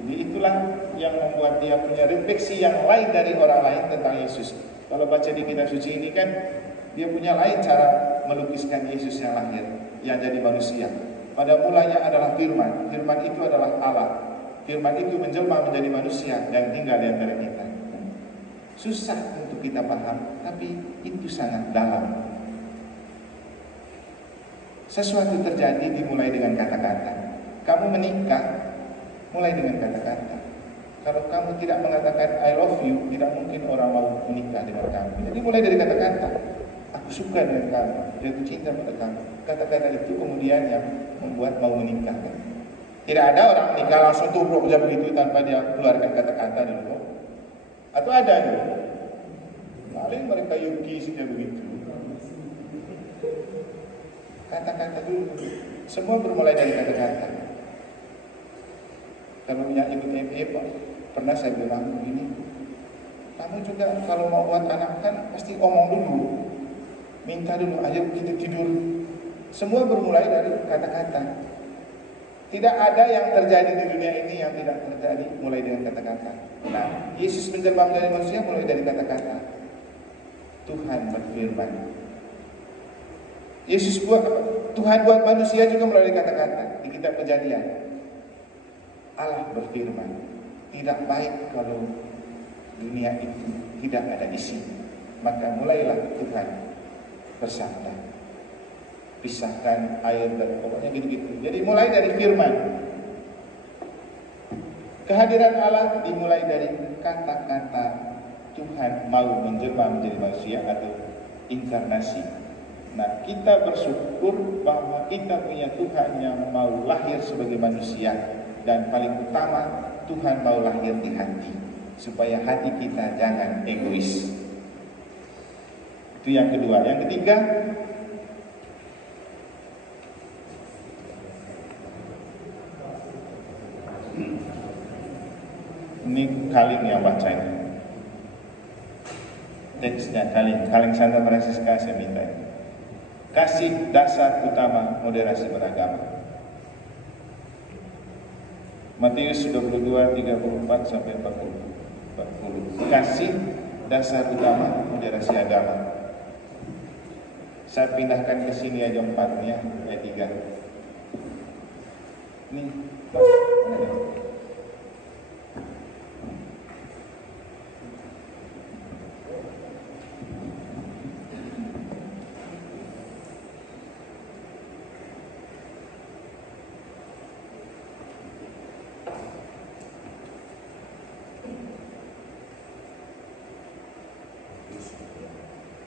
Jadi itulah yang membuat dia punya refleksi yang lain dari orang lain tentang Yesus. Kalau baca di kitab suci ini kan, dia punya lain cara melukiskan Yesus yang lahir, yang jadi manusia. Pada mulanya adalah Firman, Firman itu adalah Allah. Firman itu menjelma menjadi manusia yang tinggal di antara kita. Susah untuk kita paham, tapi itu sangat dalam. Sesuatu terjadi dimulai dengan kata-kata. Kamu menikah mulai dengan kata-kata. Kalau kamu tidak mengatakan I love you, tidak mungkin orang mau menikah dengan kamu. Jadi mulai dari kata-kata. Aku suka dengan kamu, jatuh cinta pada kamu. Kata-kata itu kemudian yang membuat mau menikah. Tidak ada orang menikah langsung tubruk saja begitu tanpa dia keluarkan kata-kata dulu. Atau ada dulu. Paling mereka yuki saja begitu. Kata-kata dulu. Semua bermulai dari kata-kata. Kalau punya ibu pernah saya bilang begini, kamu juga kalau mau buat anak kan pasti omong dulu, minta dulu, ayo kita tidur. Semua bermulai dari kata-kata. Tidak ada yang terjadi di dunia ini yang tidak terjadi mulai dengan kata-kata. Nah, Yesus menjelma menjadi manusia mulai dari kata-kata. Tuhan berfirman. Tuhan buat manusia juga melalui kata-kata. Di kitab Kejadian, Allah berfirman, tidak baik kalau dunia itu tidak ada isi. Maka mulailah Tuhan bersabda, pisahkan air dan pokoknya gitu-gitu. Jadi mulai dari firman. Kehadiran Allah dimulai dari kata-kata Tuhan mau menjelma menjadi manusia atau inkarnasi. Nah, kita bersyukur bahwa kita punya Tuhan yang mau lahir sebagai manusia, dan paling utama Tuhan mau lahir di hati supaya hati kita jangan egois. Itu yang kedua. Yang ketiga, ini Kaling yang baca ini. Teksnya Kaling Santa Francisca saya minta. Kasih dasar utama moderasi beragama. Matius 22 34 sampai 40. Kasih dasar utama moderasi agama. Saya pindahkan ke sini aja 4-nya, ayat 3. Nih.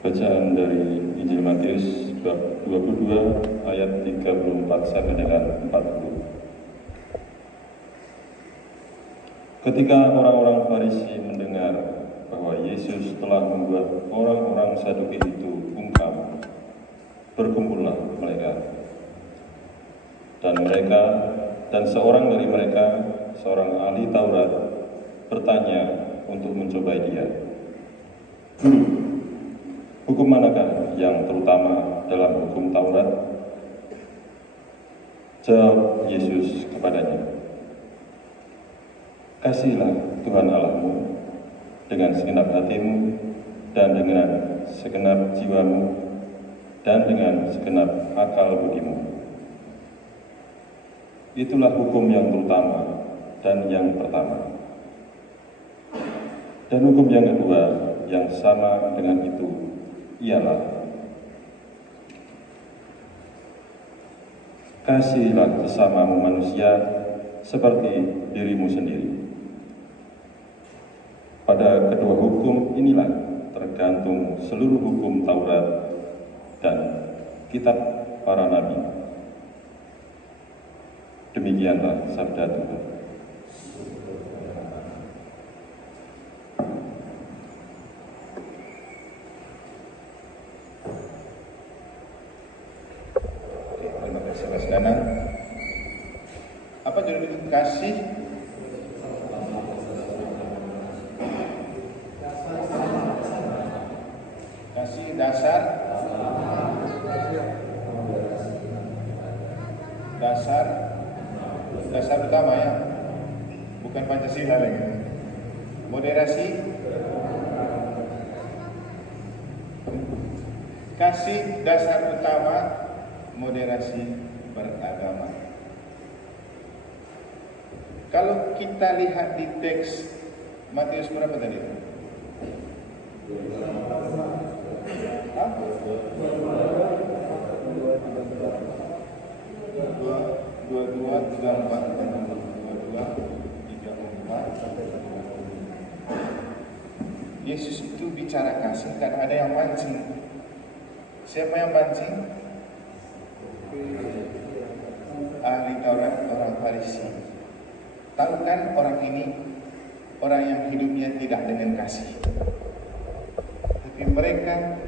Bacaan dari Injil Matius bab 22 ayat 34 sampai dengan 40. Ketika orang-orang Farisi mendengar bahwa Yesus telah membuat orang-orang Saduki itu bungkam, berkumpullah mereka. Dan seorang dari mereka, seorang ahli Taurat, bertanya untuk mencobai dia, "Guru, hukum manakah yang terutama dalam hukum Taurat?" Jawab Yesus kepadanya, "Kasihilah Tuhan Allahmu dengan segenap hatimu dan dengan segenap jiwamu dan dengan segenap akal budimu. Itulah hukum yang terutama dan yang pertama. Dan hukum yang kedua yang sama dengan itu ialah, kasihilah sesamamu manusia seperti dirimu sendiri." Pada kedua hukum inilah tergantung seluruh hukum Taurat dan kitab para nabi. Demikianlah sabda Tuhan. Terima kasih Mas Danang. Apa judul itu? Kasih dasar utama ya, bukan Pancasila lagi. Moderasi, kasih dasar utama moderasi beragama. Kalau kita lihat di teks Matius berapa tadi? 22, 34, Yesus itu bicara kasih karena ada yang mancing. Siapa yang mancing? Ahli Taurat, orang Farisi. Tahu kan orang ini orang yang hidupnya tidak dengan kasih. Tapi mereka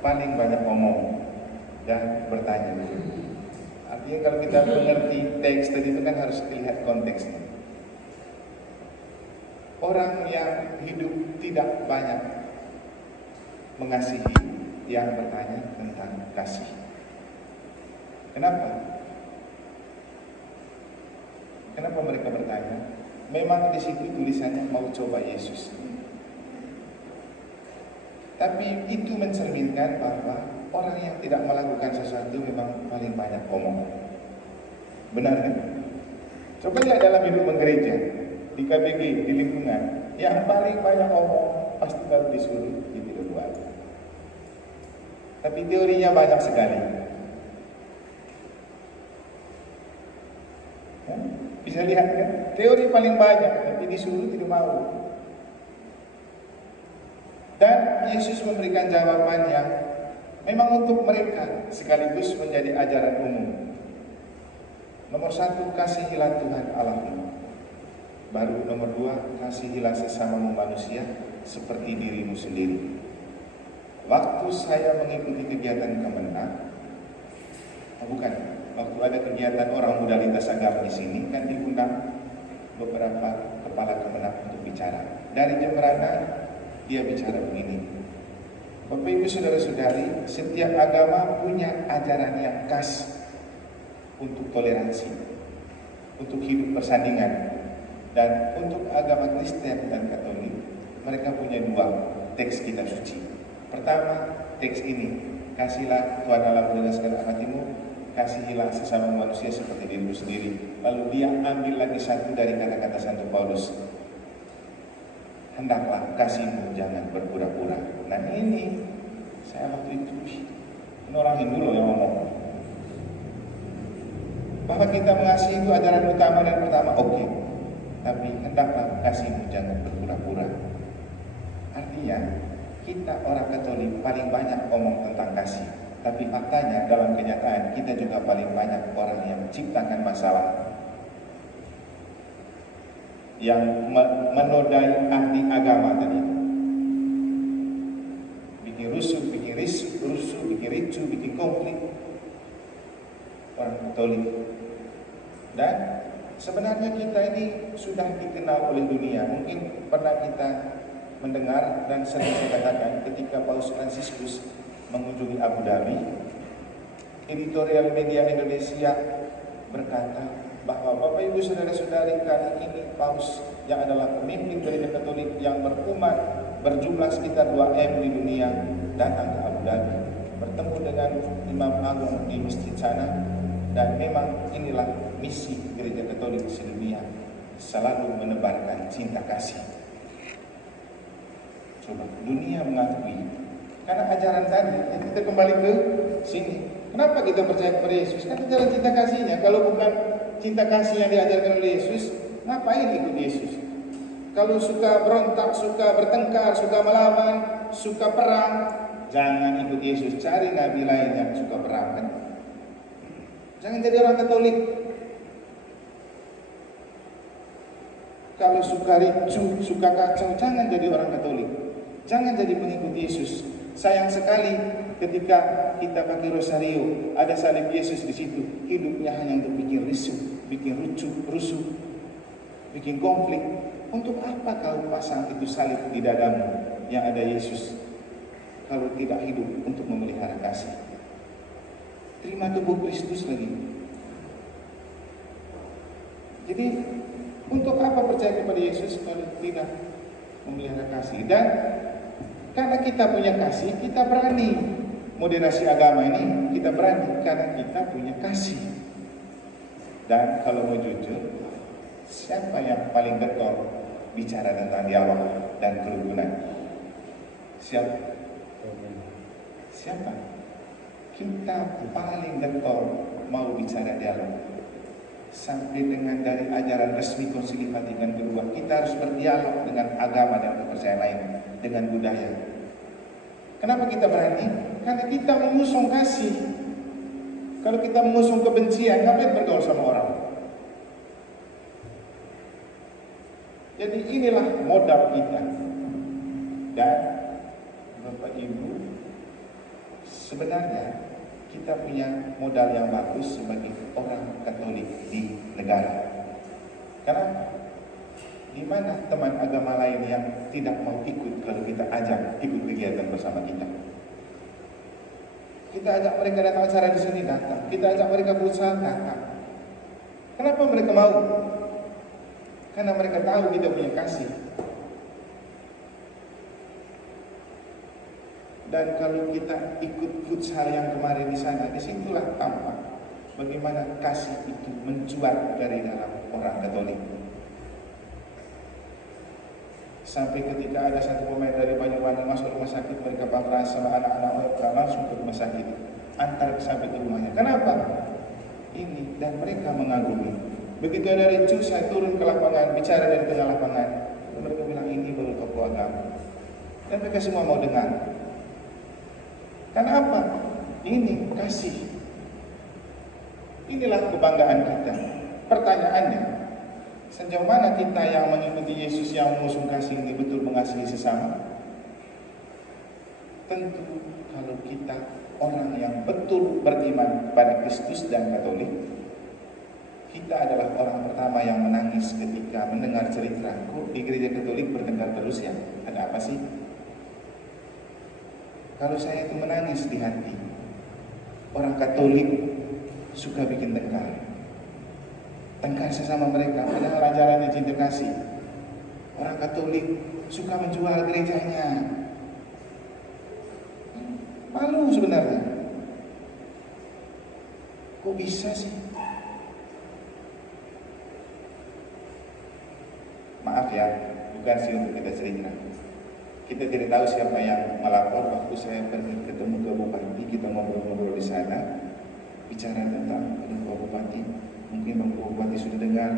paling banyak ngomong dan bertanya. Artinya kalau kita mengerti teks tadi itu kan harus dilihat konteksnya. Orang yang hidup tidak banyak mengasihi yang bertanya tentang kasih. Kenapa? Kenapa mereka bertanya? Memang di situ tulisannya mau coba Yesus. Tapi itu mencerminkan bahwa orang yang tidak melakukan sesuatu memang paling banyak omong. Benar kan? Coba lihat dalam hidup gereja, di KBG, di lingkungan, yang paling banyak omong pasti kalau disuruh dia tidak buat. Tapi teorinya banyak sekali. Bisa lihat kan? Teori paling banyak, tapi disuruh tidak mau. Dan Yesus memberikan jawaban yang memang untuk mereka sekaligus menjadi ajaran umum. Nomor 1, kasihilah Tuhan Allahmu. Baru nomor 2, kasihilah sesamamu manusia seperti dirimu sendiri. Waktu saya mengikuti kegiatan Kemenang, waktu ada kegiatan orang muda lintas agama di sini, kan diundang beberapa kepala Kemenang untuk bicara. Dari Jemberana dia bicara begini, Bapak Ibu Saudara-saudari, setiap agama punya ajaran yang khas untuk toleransi, untuk hidup bersandingan. Dan untuk agama Kristen dan Katolik, mereka punya 2 teks kitab suci. Pertama, teks ini, kasihlah Tuhan Allahmu dengan segala hatimu, kasihilah sesama manusia seperti dirimu sendiri. Lalu dia ambil lagi satu dari kata-kata Santo Paulus, hendaklah kasihmu jangan berpura-pura. Nah ini, saya waktu itu, ini orang Hindu loh yang ngomong, bahwa kita mengasihi itu ajaran utama dan pertama, oke. Tapi hendaklah kasihmu jangan berpura-pura. Artinya, kita orang Katolik paling banyak omong tentang kasih. Tapi faktanya dalam kenyataan kita juga paling banyak orang yang menciptakan masalah, yang menodai arti agama tadi, bikin rusuh, bikin ricu, bikin konflik orang Katolik. Dan sebenarnya kita ini sudah dikenal oleh dunia. Mungkin pernah kita mendengar dan sering saya katakan ketika Paus Fransiskus mengunjungi Abu Dhabi, editorial media Indonesia berkata bahwa Bapak Ibu Saudara-saudari, kali ini Paus yang adalah pemimpin gereja Katolik yang berumat berjumlah sekitar 2M di dunia datang ke Abu Dhabi, bertemu dengan Imam Agung di masjid sana. Dan memang inilah misi gereja Katolik sedunia, selalu menebarkan cinta kasih. Coba dunia mengakui, karena ajaran tadi, kita kembali ke sini. Kenapa kita percaya kepada Yesus? Kan ajaran cinta kasihnya. Kalau bukan cinta kasih yang diajarkan oleh Yesus, ngapain ikut Yesus? Kalau suka berontak, suka bertengkar, suka melawan, suka perang, jangan ikut Yesus. Cari nabi lain yang suka perang, kan? Jangan jadi orang Katolik. Kalau suka ricu, suka kacau, jangan jadi orang Katolik. Jangan jadi pengikut Yesus. Sayang sekali ketika kita pakai rosario, ada salib Yesus di situ, hidupnya hanya untuk bikin risu, bikin rusuh, bikin konflik. Untuk apa kau pasang itu salib di dadamu yang ada Yesus, kalau tidak hidup untuk memelihara kasih? Terima tubuh Kristus lagi. Jadi untuk apa percaya kepada Yesus kalau tidak memelihara kasih? Dan karena kita punya kasih, kita berani moderasi agama ini, kita berani karena kita punya kasih. Dan kalau mau jujur, siapa yang paling getol bicara tentang dialog dan kerukunan? Siapa? Kita paling getol mau bicara dialog. Sampai dengan dari ajaran resmi Konsili Vatikan II, kita harus berdialog dengan agama dan kepercayaan lain, dengan budaya. Kenapa kita berani? Karena kita mengusung kasih. Kalau kita mengusung kebencian, ngapain bergaul sama orang? Jadi inilah modal kita. Dan Bapak Ibu, sebenarnya kita punya modal yang bagus sebagai orang Katolik di negara. Karena di mana teman agama lain yang tidak mau ikut kalau kita ajak ikut kegiatan bersama kita? Kita ajak mereka datang acara di sini, datang. Kita ajak mereka berusaha, datang. Kenapa mereka mau? Karena mereka tahu kita punya kasih. Dan kalau kita ikut futsal yang kemarin di sana, disitulah tampak bagaimana kasih itu mencuat dari dalam orang Katolik. Sampai ketika ada satu pemain dari Banyuwangi masuk rumah sakit, mereka pangkas sama anak-anak mereka langsung ke rumah sakit, antar sampai ke rumahnya. Kenapa? Ini, dan mereka mengagumi. Begitu ada ricu, saya turun ke lapangan, bicara dari tengah lapangan. Mereka bilang ini baru tokoh agama. Dan mereka semua mau dengar. Karena apa? Ini kasih. Inilah kebanggaan kita. Pertanyaannya, sejauh mana kita yang mengikuti Yesus yang mengusung kasih ini betul mengasihi sesama? Tentu kalau kita orang yang betul beriman pada Kristus dan Katolik, kita adalah orang pertama yang menangis ketika mendengar cerita kok di gereja Katolik bertengkar terus ya. Ada apa sih? Kalau saya itu menangis di hati, orang Katolik suka bikin tengkar sesama mereka, padahal ajarannya cinta kasih. Orang Katolik suka menjual gerejanya. Malu sebenarnya. Kok bisa sih? Maaf ya, bukan sih untuk kita cerita. Kita tidak tahu siapa yang melapor. Waktu saya pergi ketemu ke Bupati, kita ngobrol-ngobrol di sana, bicara tentang Pak Bupati. Mungkin Pak Bupati sudah dengar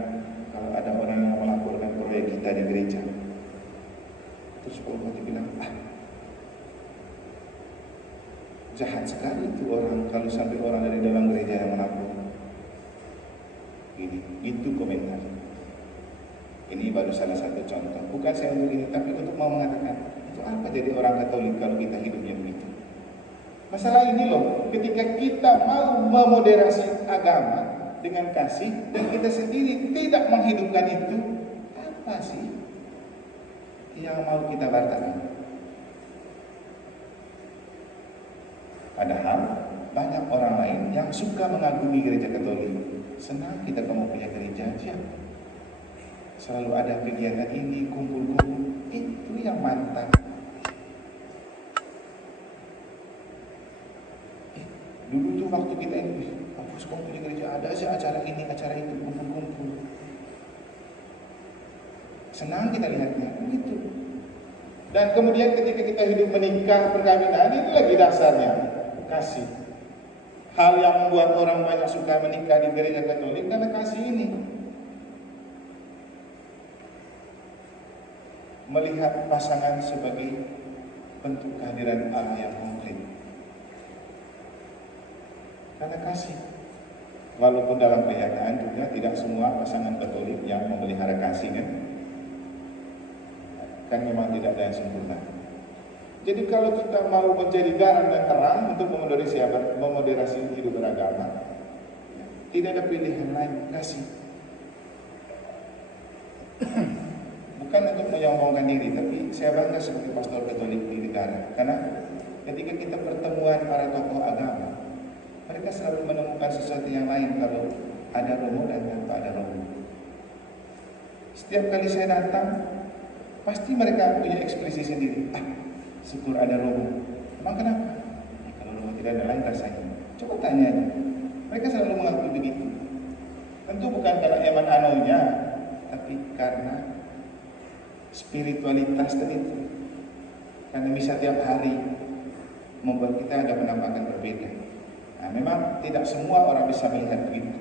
kalau ada orang yang melaporkan proyek kita di gereja. Terus Pak Bupati bilang, jahat sekali itu orang kalau sampai orang dari dalam gereja yang melapor. Itu komentar. Ini baru salah satu contoh. Bukan saya untuk ini, tapi untuk mau mengatakan itu apa jadi orang Katolik kalau kita hidupnya begitu. Masalah ini loh, ketika kita mau memoderasi agama dengan kasih dan kita sendiri tidak menghidupkan itu, apa sih yang mau kita wartakan? Padahal banyak orang lain yang suka mengagumi gereja Katolik. Senang kita kamu punya gereja aja. Selalu ada kegiatan ini, kumpul-kumpul. Itu yang mantap. Dulu tuh waktu kita ini, bagus kamu punya gereja, ada aja acara ini, acara itu, kumpul-kumpul. Senang kita lihatnya, begitu. Dan kemudian ketika kita hidup menikah, perkawinan, ini lagi dasarnya kasih. Hal yang membuat orang banyak suka menikah di gereja Katolik karena kasih ini. Melihat pasangan sebagai bentuk kehadiran Allah yang konkret. Karena kasih. Walaupun dalam kenyataan juga tidak semua pasangan Katolik yang memelihara kasih kan memang tidak ada yang sempurna. Jadi kalau kita mau menjadi garam dan terang untuk memoderasi hidup beragama, tidak ada pilihan lain, kasih. Bukan untuk menyombongkan diri, tapi saya bangga sebagai pastor Katolik di negara. Karena ketika kita pertemuan para tokoh agama, mereka selalu menemukan sesuatu yang lain kalau ada romo dan tanpa ada romo. Setiap kali saya datang, pasti mereka punya ekspresi sendiri. Syukur ada romo. Emang kenapa? Ya, kalau romo tidak ada lain rasanya. Coba tanya aja. Mereka selalu mengaku begitu. Tentu bukan karena eman anonya, tapi karena spiritualitas tadi itu. Karena bisa tiap hari membuat kita ada penampakan berbeda. Nah, memang tidak semua orang bisa melihat begitu.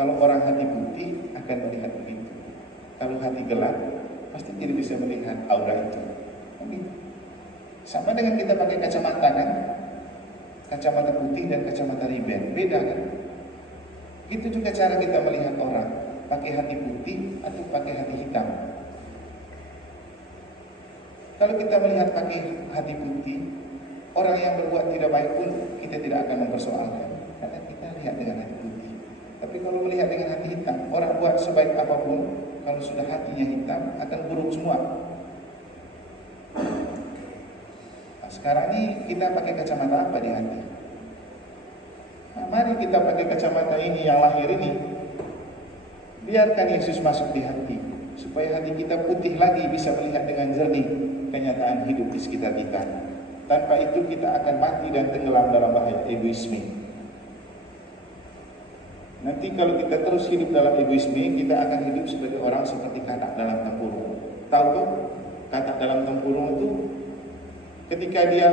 Kalau orang hati putih akan melihat begitu. Kalau hati gelap pasti tidak bisa melihat aura itu. Begitu. Sama dengan kita pakai kacamata kan? Kacamata putih dan kacamata riben, beda kan? Itu juga cara kita melihat orang, pakai hati putih atau pakai hati hitam. Kalau kita melihat pakai hati putih, orang yang berbuat tidak baik pun kita tidak akan mempersoalkan, karena kita lihat dengan hati putih. Tapi kalau melihat dengan hati hitam, orang buat sebaik apapun, kalau sudah hatinya hitam akan buruk semua. Nah, sekarang ini kita pakai kacamata apa di hati? Nah, mari kita pakai kacamata ini yang lahir ini. Biarkan Yesus masuk di hati, supaya hati kita putih lagi, bisa melihat dengan jernih kenyataan hidup di sekitar kita. Tanpa itu kita akan mati dan tenggelam dalam bahaya egoisme. Nanti kalau kita terus hidup dalam egoisme, kita akan hidup sebagai orang seperti katak dalam tempurung. Tahu tuh? dalam tempurung itu ketika dia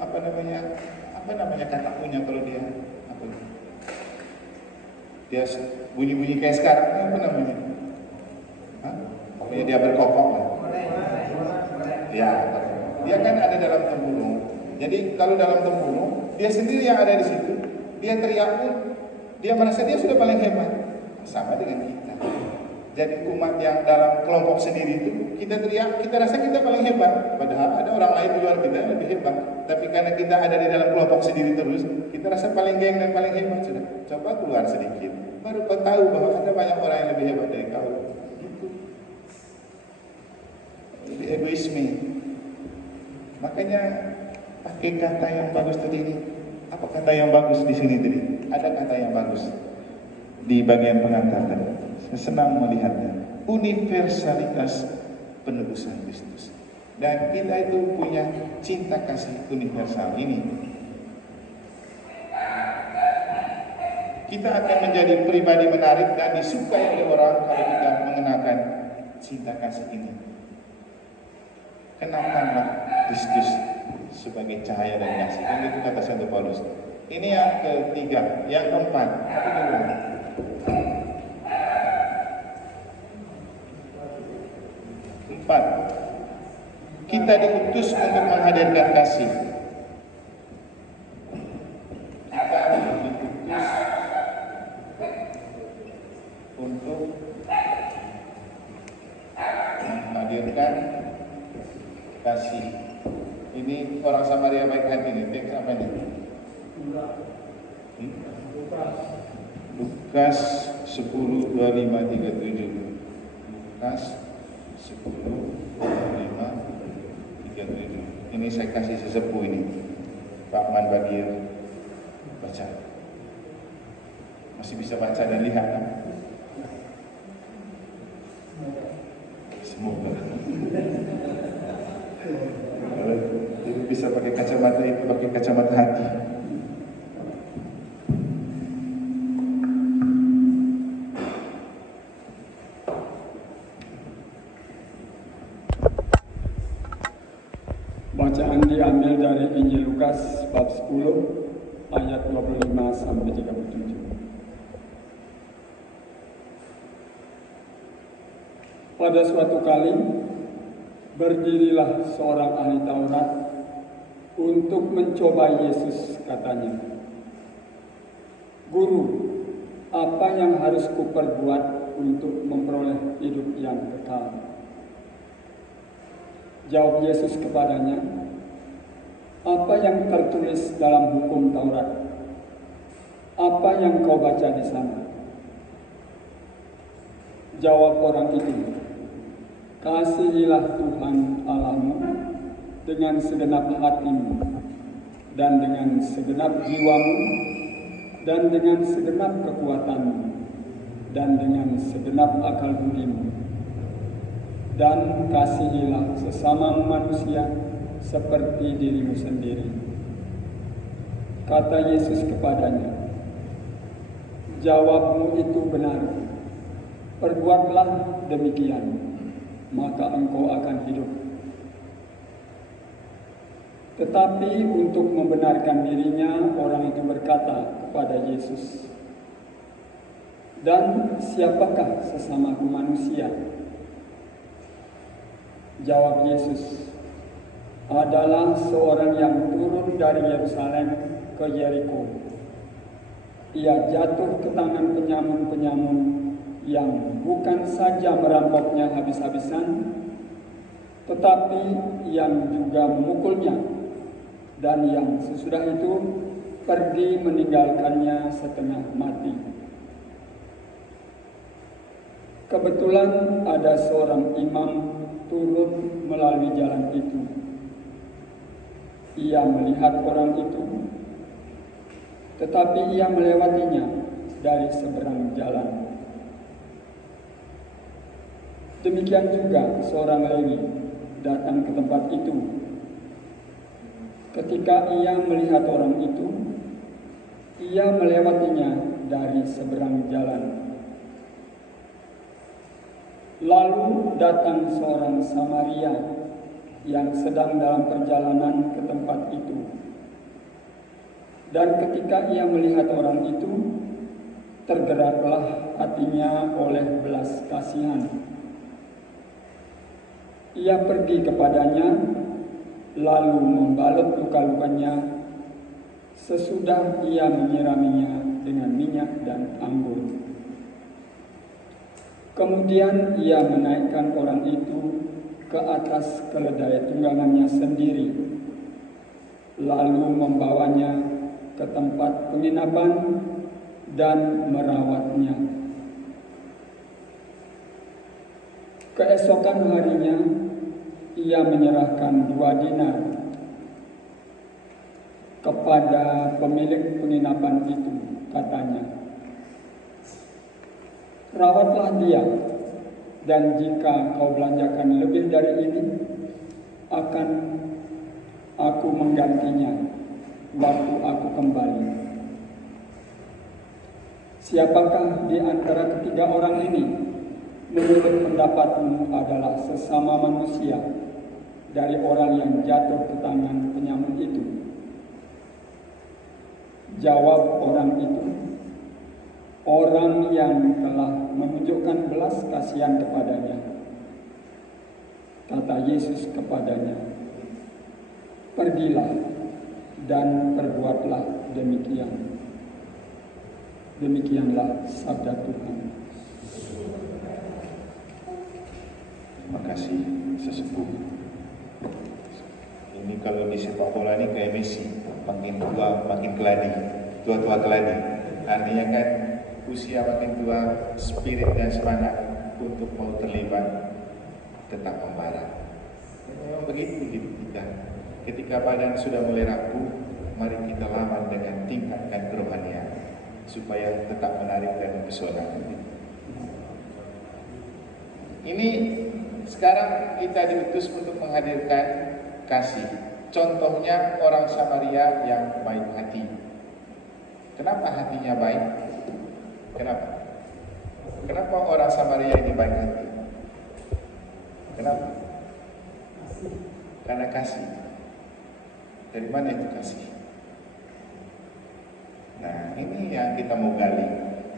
apa namanya kata punya kalau dia dia bunyi-bunyi kayak sekarang apa namanya? Pokoknya dia berkokok lah. Ya, dia kan ada dalam tempurung. Jadi kalau dalam tempurung, dia sendiri yang ada di situ, dia teriak pun, dia merasa dia sudah paling hebat, sama dengan kita. Jadi umat yang dalam kelompok sendiri itu, kita teriak, kita rasa kita paling hebat, padahal ada orang lain di luar kita yang lebih hebat. Tapi karena kita ada di dalam kelompok sendiri terus, kita rasa paling geng dan paling hebat sudah. Coba keluar sedikit, baru kau tahu bahwa ada banyak orang yang lebih hebat dari kau. Gitu. Jadi egoisme. Makanya pakai kata yang bagus tadi ini. Apa kata yang bagus di sini tadi? Ada kata yang bagus di bagian pengantar tadi. Saya senang melihatnya. Universalitas penebusan Kristus. Dan kita itu punya cinta kasih universal ini. Kita akan menjadi pribadi menarik dan disukai oleh orang kalau kita mengenakan cinta kasih ini. Kenakanlah Kristus sebagai cahaya dan kasih. Dan itu kata Santo Paulus. Ini yang ketiga, yang keempat. Empat, kita diutus untuk menghadirkan kasih. Kita diutus untuk menghadirkan kasih. Ini orang Samaria baik hati ini. Teks apa ini? Lukas 10:25-37. Lukas 10:25-37. Ini saya kasih sesepuh ini, Pak Man Bagir, baca. Masih bisa baca dan lihat kan? Semoga. Jadi bisa pakai kacamata itu, pakai kacamata hati. Bacaan diambil dari Injil Lukas bab 10 ayat 25 sampai 37. Pada suatu kali berdirilah seorang ahli Taurat untuk mencoba Yesus, katanya, "Guru, apa yang harus kuperbuat untuk memperoleh hidup yang kekal?" Jawab Yesus kepadanya, "Apa yang tertulis dalam hukum Taurat? Apa yang kau baca di sana?" Jawab orang itu, "Kasihilah Tuhan Allahmu dengan segenap hatimu, dan dengan segenap jiwamu, dan dengan segenap kekuatanmu, dan dengan segenap akal budimu. Dan kasihilah sesama manusia seperti dirimu sendiri." Kata Yesus kepadanya, "Jawabmu itu benar. Perbuatlah demikian, maka engkau akan hidup." Tetapi untuk membenarkan dirinya, orang itu berkata kepada Yesus, "Dan siapakah sesamaku manusia?" Jawab Yesus, "Adalah seorang yang turun dari Yerusalem ke Yeriko. Ia jatuh ke tangan penyamun-penyamun yang bukan saja merampoknya habis-habisan, tetapi yang juga memukulnya, dan yang sesudah itu pergi meninggalkannya setengah mati. Kebetulan ada seorang imam turun melalui jalan itu. Ia melihat orang itu, tetapi ia melewatinya dari seberang jalan. Demikian juga seorang Lewi datang ke tempat itu. Ketika ia melihat orang itu, ia melewatinya dari seberang jalan. Lalu datang seorang Samaria yang sedang dalam perjalanan ke tempat itu. Dan ketika ia melihat orang itu, tergeraklah hatinya oleh belas kasihan. Ia pergi kepadanya, lalu membalut luka-lukanya. Sesudah ia menyiraminya dengan minyak dan anggur. Kemudian ia menaikkan orang itu ke atas keledai tunggangannya sendiri, lalu membawanya ke tempat penginapan dan merawatnya. Keesokan harinya ia menyerahkan 2 dinar kepada pemilik penginapan itu, katanya, "Rawatlah dia, dan jika kau belanjakan lebih dari ini, akan aku menggantinya waktu aku kembali." Siapakah di antara ketiga orang ini menurut pendapatmu adalah sesama manusia dari orang yang jatuh ke tangan penyamun itu? Jawab orang itu, "Orang yang telah menunjukkan belas kasihan kepadanya." Kata Yesus kepadanya, "Pergilah dan perbuatlah demikian." Demikianlah sabda Tuhan. Terima kasih sesepuh. Ini kalau di sepak bola ini kayak Messi, makin tua makin keladi, tua-tua keladi. Artinya kan usia makin tua, spirit dan semangat untuk mau terlibat tetap membara. Memang begitu hidup kita. Ketika badan sudah mulai rapuh, mari kita lawan dengan tingkatkan kerohanian supaya tetap menarik dan mempesona. Ini sekarang kita diutus untuk menghadirkan kasih. Contohnya orang Samaria yang baik hati. Kenapa hatinya baik? Kenapa? Kenapa orang Samaria ini baik hati? Kenapa? Karena kasih. Dari mana itu kasih? Nah, ini yang kita mau gali.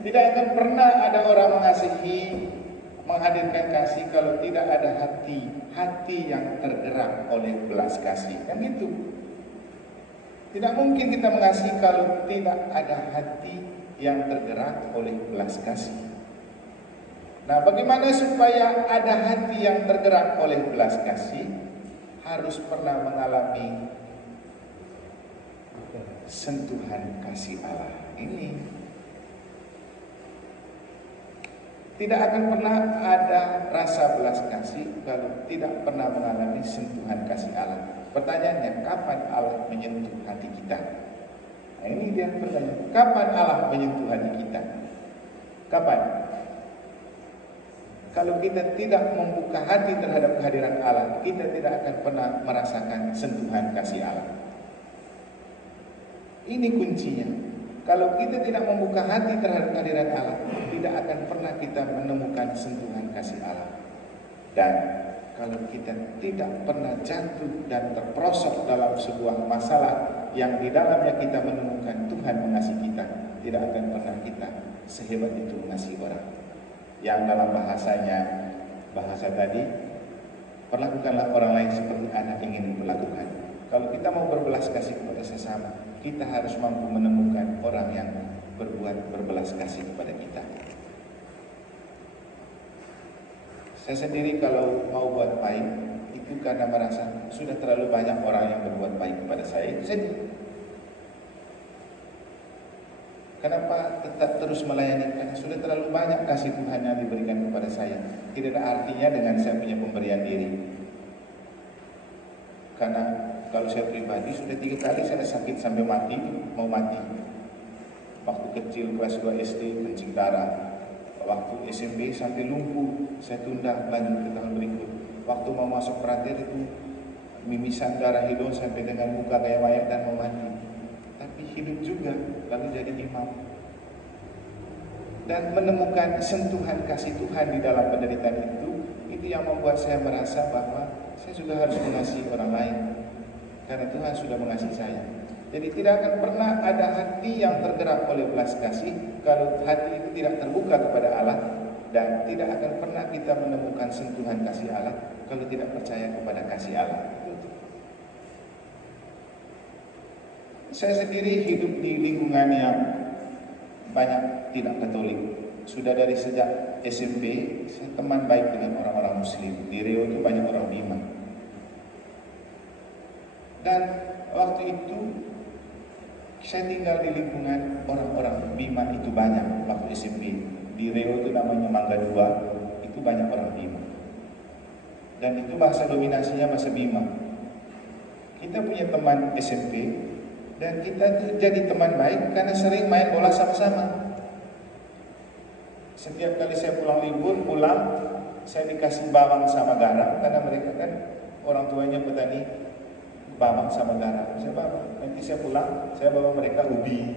Tidak akan pernah ada orang mengasihi, menghadirkan kasih kalau tidak ada hati yang tergerak oleh belas kasih. Kan gitu. Tidak mungkin kita mengasihi kalau tidak ada hati yang tergerak oleh belas kasih. Nah, bagaimana supaya ada hati yang tergerak oleh belas kasih? Harus pernah mengalami sentuhan kasih Allah. Ini tidak akan pernah ada rasa belas kasih kalau tidak pernah mengalami sentuhan kasih Allah. Pertanyaannya, kapan Allah menyentuh hati kita? Nah, ini dia pertanyaan. Kapan Allah menyentuh hati kita? Kapan? Kalau kita tidak membuka hati terhadap kehadiran Allah, kita tidak akan pernah merasakan sentuhan kasih Allah. Ini kuncinya. Kalau kita tidak membuka hati terhadap kehadiran Allah, tidak akan pernah kita menemukan sentuhan kasih Allah. Dan kalau kita tidak pernah jatuh dan terperosok dalam sebuah masalah yang di dalamnya kita menemukan Tuhan mengasihi kita, tidak akan pernah kita sehebat itu mengasihi orang. Yang dalam bahasa tadi, perlakukanlah orang lain seperti anak ingin diperlakukan. Kalau kita mau berbelas kasih kepada sesama, kita harus mampu menemukan orang yang berbuat berbelas kasih kepada kita. Saya sendiri kalau mau buat baik, itu karena merasa sudah terlalu banyak orang yang berbuat baik kepada saya. Itu sedih. Kenapa tetap terus melayani? Karena sudah terlalu banyak kasih Tuhan yang diberikan kepada saya. Tidak ada artinya dengan saya punya pemberian diri. Karena kalau saya pribadi sudah 3 kali saya sakit sampai mati, mau mati. Waktu kecil kelas 2 SD kencing darah. Waktu SMP sampai lumpuh, saya tunda lanjut ke tahun berikut. Waktu mau masuk prater itu mimisan darah hidung sampai dengan muka kayak mayat dan mau mati. Tapi hidup juga, lalu jadi imam. Dan menemukan sentuhan kasih Tuhan di dalam penderitaan itu yang membuat saya merasa bahwa saya juga harus mengasihi orang lain, karena Tuhan sudah mengasihi saya. Jadi tidak akan pernah ada hati yang tergerak oleh belas kasih kalau hati itu tidak terbuka kepada Allah, dan tidak akan pernah kita menemukan sentuhan kasih Allah kalau tidak percaya kepada kasih Allah. Saya sendiri hidup di lingkungan yang banyak tidak Katolik. Sudah dari sejak SMP, saya teman baik dengan orang-orang Muslim. Di Riau itu banyak orang Bima. Dan waktu itu saya tinggal di lingkungan orang-orang Bima itu banyak waktu SMP. Di Riau itu namanya Mangga 2, itu banyak orang Bima. Dan itu bahasa dominasinya bahasa Bima. Kita punya teman SMP, dan kita tuh jadi teman baik karena sering main bola sama-sama. Setiap kali saya pulang libur, saya dikasih bawang sama garam, karena mereka kan orang tuanya petani bawang sama garam. Saya bawa, nanti saya pulang, saya bawa mereka ubi.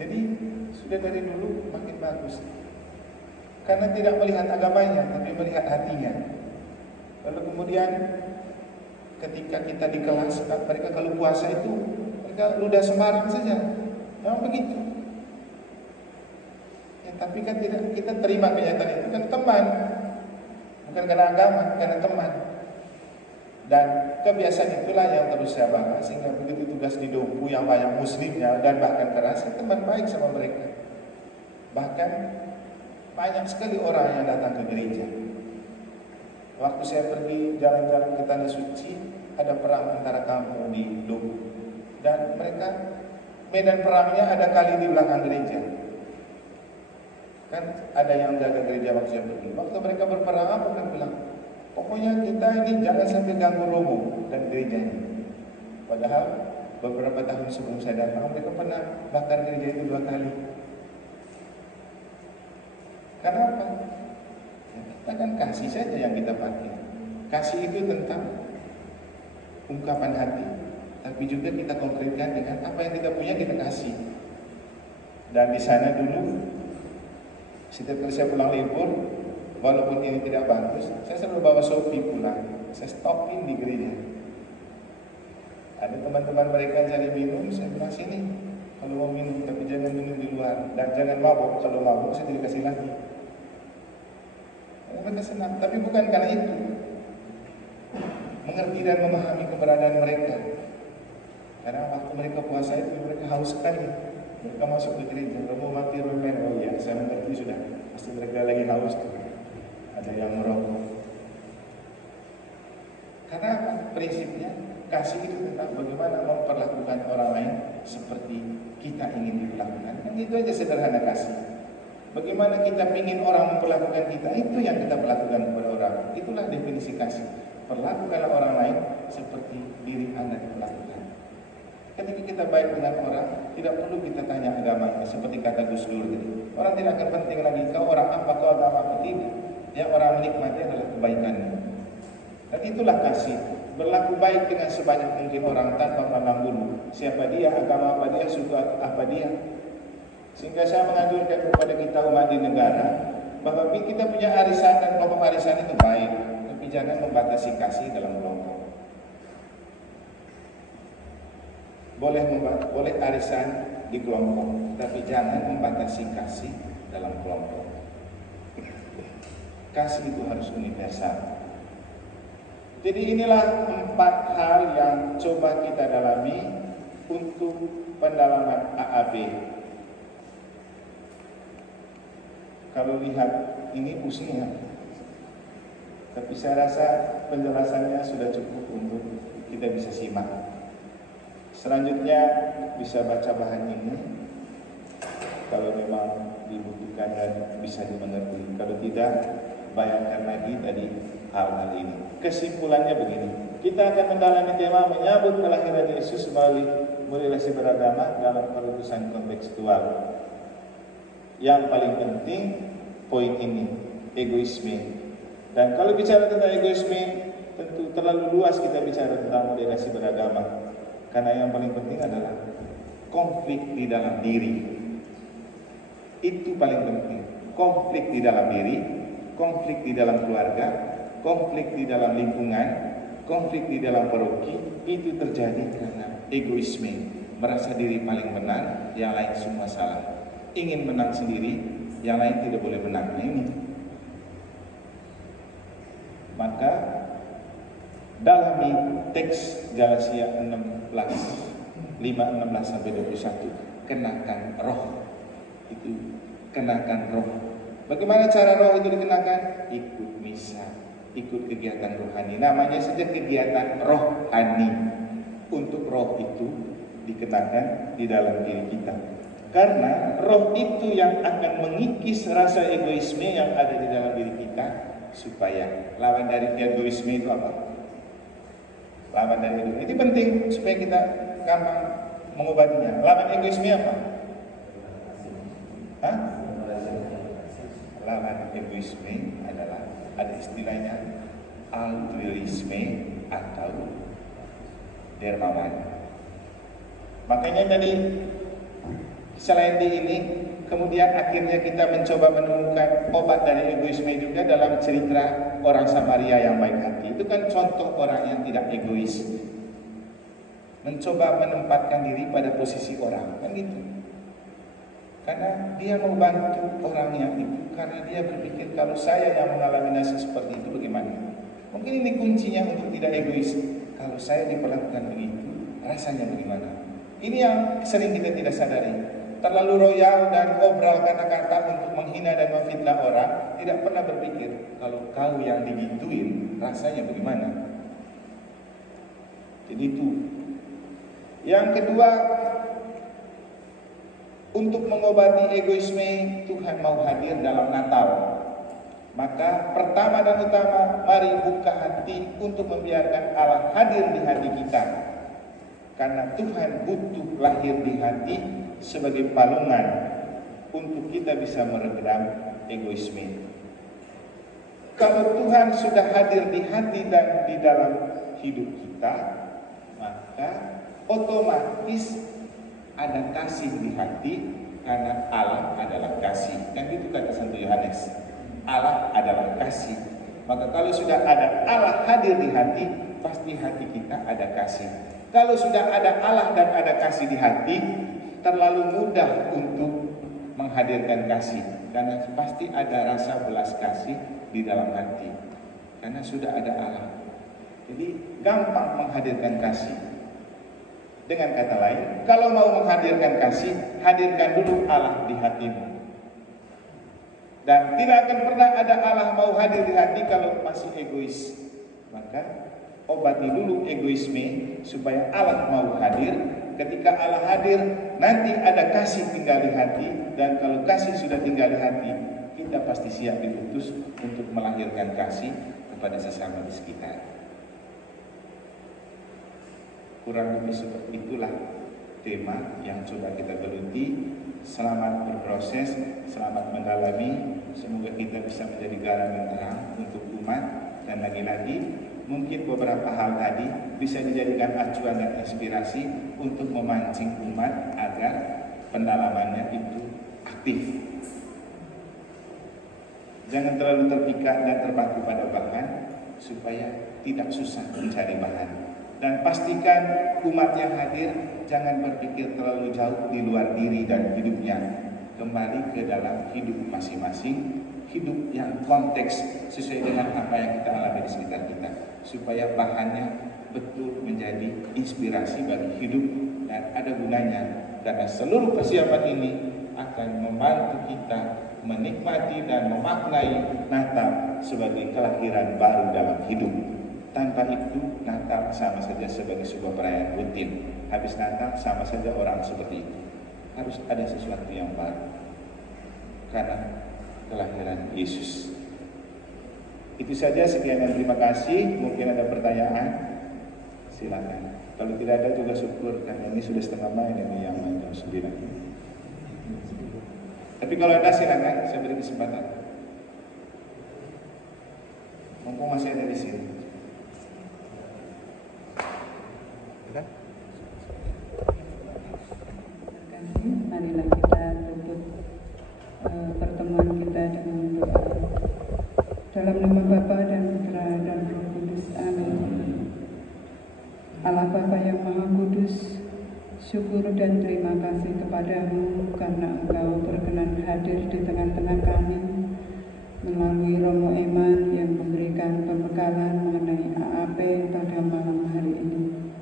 Jadi sudah dari dulu makin bagus, karena tidak melihat agamanya, tapi melihat hatinya. Lalu kemudian ketika kita di kelas, mereka kalau puasa itu mereka ludah sembarang saja, memang begitu. Ya, tapi kan tidak, kita terima kenyataan itu kan teman, bukan karena agama, karena teman. Dan kebiasaan itulah yang terus saya bawa, sehingga begitu tugas di Dompu yang banyak muslimnya dan bahkan keras, saya teman baik sama mereka. Bahkan banyak sekali orang yang datang ke gereja. Waktu saya pergi jalan-jalan ke Tanah Suci, ada perang antara kampung di Dompu, dan mereka medan perangnya ada kali di belakang gereja. Kan ada yang jaga gereja waktu saya pergi. Waktu mereka berperang, apa kan bilang, pokoknya kita ini jangan sampai ganggu romo dan gerejanya. Padahal beberapa tahun sebelum saya datang, mereka pernah bakar gereja itu 2 kali. Karena apa? Kita kan kasih saja yang kita pakai. Kasih itu tentang ungkapan hati, tapi juga kita konkretkan dengan apa yang kita punya, kita kasih. Dan di sana dulu, setiap kali saya pulang libur, walaupun ini tidak bagus, saya selalu bawa Shopee pulang. Saya stopin di gereja. Ada teman-teman mereka cari minum, saya bilang sini kalau mau minum, tapi jangan minum di luar, dan jangan mabuk. Kalau mabuk saya tidak kasih lagi. Mereka senang, tapi bukan karena itu. Mengerti dan memahami keberadaan mereka. Karena waktu mereka puasa itu mereka haus sekali. Mereka masuk ke gereja, mau mati romen, oh iya, saya mengerti sudah. Pasti mereka lagi haus tuh. Ada yang merokok. Karena apa? Prinsipnya kasih itu tentang bagaimana memperlakukan orang lain seperti kita ingin diperlakukan. Kan itu aja sederhana kasih. Bagaimana kita ingin orang memperlakukan kita, itu yang kita perlakukan kepada orang. Itulah definisi kasih. Perlakukanlah orang lain seperti diri Anda diperlakukan. Ketika kita baik dengan orang, tidak perlu kita tanya agamanya, seperti kata Gus Dur gitu. Orang tidak akan penting lagi kau orang apa, kau agama apa, tidak. Yang orang menikmati adalah kebaikannya. Dan itulah kasih. Berlaku baik dengan sebanyak mungkin orang tanpa pandang bulu. Siapa dia, agama apa dia, suku apa dia. Sehingga saya menganjurkan kepada kita umat di negara bahwa kita punya arisan dan kelompok arisan itu baik, tapi jangan membatasi kasih dalam kelompok. Boleh arisan di kelompok, tapi jangan membatasi kasih dalam kelompok. Kasih itu harus universal. Jadi inilah 4 hal yang coba kita dalami untuk pendalaman AAB. Kalau lihat ini pusing ya, tapi saya rasa penjelasannya sudah cukup untuk kita bisa simak. Selanjutnya bisa baca bahan ini kalau memang dibutuhkan dan bisa dimengerti. Kalau tidak, bayangkan lagi tadi hal-hal ini. Kesimpulannya begini, kita akan mendalami tema menyambut kelahiran Yesus melalui relasi beragama dalam perutusan kontekstual. Yang paling penting poin ini, egoisme. Dan kalau bicara tentang egoisme, tentu terlalu luas kita bicara tentang moderasi beragama. Karena yang paling penting adalah konflik di dalam diri. Itu paling penting. Konflik di dalam diri, konflik di dalam keluarga, konflik di dalam lingkungan, konflik di dalam paroki, itu terjadi karena egoisme, merasa diri paling benar, yang lain semua salah, ingin menang sendiri, yang lain tidak boleh menang. Nah, ini maka dalami teks Galatia 16 sampai 21, kenakan roh. Itu kenakan roh. Bagaimana cara roh itu dikenakan? Ikut misa, ikut kegiatan rohani. Namanya saja kegiatan rohani. Untuk roh itu dikenakan di dalam diri kita. Karena roh itu yang akan mengikis rasa egoisme yang ada di dalam diri kita, supaya lawan dari egoisme itu apa? Lawan dari egoisme. Itu penting supaya kita gampang mengobatinya. Lawan egoisme apa? Hah? Lawan egoisme adalah, ada istilahnya altruisme atau dermawan. Makanya tadi selain di ini, kemudian akhirnya kita mencoba menemukan obat dari egoisme juga dalam cerita orang Samaria yang baik hati. Itu kan contoh orang yang tidak egois, mencoba menempatkan diri pada posisi orang, kan gitu. Karena dia mau bantu orangnya itu, karena dia berpikir kalau saya yang mengalami nasib seperti itu bagaimana? Mungkin ini kuncinya untuk tidak egois. Kalau saya diperlakukan begitu, rasanya bagaimana? Ini yang sering kita tidak sadari. Terlalu royal dan obral kata-kata untuk menghina dan memfitnah orang, tidak pernah berpikir kalau kau yang digituin rasanya bagaimana. Jadi itu. Yang kedua, untuk mengobati egoisme, Tuhan mau hadir dalam Natal. Maka pertama dan utama, mari buka hati untuk membiarkan Allah hadir di hati kita. Karena Tuhan butuh lahir di hati sebagai palungan untuk kita bisa meredam egoisme. Kalau Tuhan sudah hadir di hati dan di dalam hidup kita, maka otomatis ada kasih di hati, karena Allah adalah kasih. Kan itu kata Santo Yohanes, Allah adalah kasih. Maka kalau sudah ada Allah hadir di hati, pasti hati kita ada kasih. Kalau sudah ada Allah dan ada kasih di hati, terlalu mudah untuk menghadirkan kasih, karena pasti ada rasa belas kasih di dalam hati, karena sudah ada Allah. Jadi gampang menghadirkan kasih. Dengan kata lain, kalau mau menghadirkan kasih, hadirkan dulu Allah di hatimu. Dan tidak akan pernah ada Allah mau hadir di hati kalau masih egois. Maka obati dulu egoisme supaya Allah mau hadir. Ketika Allah hadir, nanti ada kasih tinggal di hati. Dan kalau kasih sudah tinggal di hati, kita pasti siap diutus untuk melahirkan kasih kepada sesama di sekitar. Kurang lebih seperti itulah tema yang coba kita geluti. Selamat berproses, selamat mendalami. Semoga kita bisa menjadi garam yang terang untuk umat. Dan lagi-lagi, mungkin beberapa hal tadi bisa dijadikan acuan dan inspirasi untuk memancing umat agar pendalamannya itu aktif. Jangan terlalu terpikat dan terpaku pada bahan, supaya tidak susah mencari bahan. Dan pastikan umat yang hadir jangan berpikir terlalu jauh di luar diri dan hidupnya. Kembali ke dalam hidup masing-masing, hidup yang konteks sesuai dengan apa yang kita alami di sekitar kita, supaya bahannya betul menjadi inspirasi bagi hidup dan ada gunanya. Karena seluruh persiapan ini akan membantu kita menikmati dan memaknai Natal sebagai kelahiran baru dalam hidup. Tanpa itu, Natal sama saja sebagai sebuah perayaan rutin. Habis Natal, sama saja orang seperti itu. Harus ada sesuatu yang baru, karena kelahiran Yesus. Itu saja, sekian dan terima kasih. Mungkin ada pertanyaan, silakan. Kalau tidak ada juga syukur, karena ini sudah setengah main ini yang main jam 9. Tapi kalau ada silakan, saya beri kesempatan. Mumpung masih ada di sini. Marilah kita tutup pertemuan kita dengan doa. Dalam nama Bapa dan Putra Allah Bapa yang Maha Kudus, syukur dan terima kasih kepadamu karena Engkau berkenan hadir di tengah-tengah kami melalui Romo Eman yang memberikan pembekalan mengenai AAP pada malam hari ini.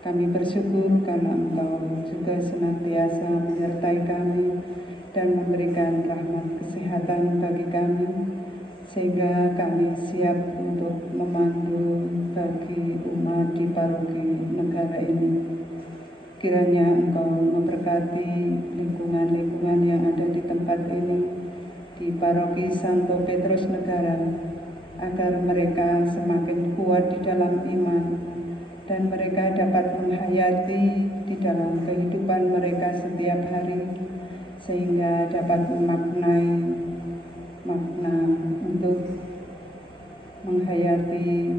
Kami bersyukur karena Engkau juga senantiasa menyertai kami dan memberikan rahmat kesehatan bagi kami, sehingga kami siap untuk memandu bagi umat di paroki negara ini. Kiranya Engkau memberkati lingkungan-lingkungan yang ada di tempat ini, di paroki Santo Petrus Negara, agar mereka semakin kuat di dalam iman dan mereka dapat menghayati di dalam kehidupan mereka setiap hari, sehingga dapat memaknai makna untuk menghayati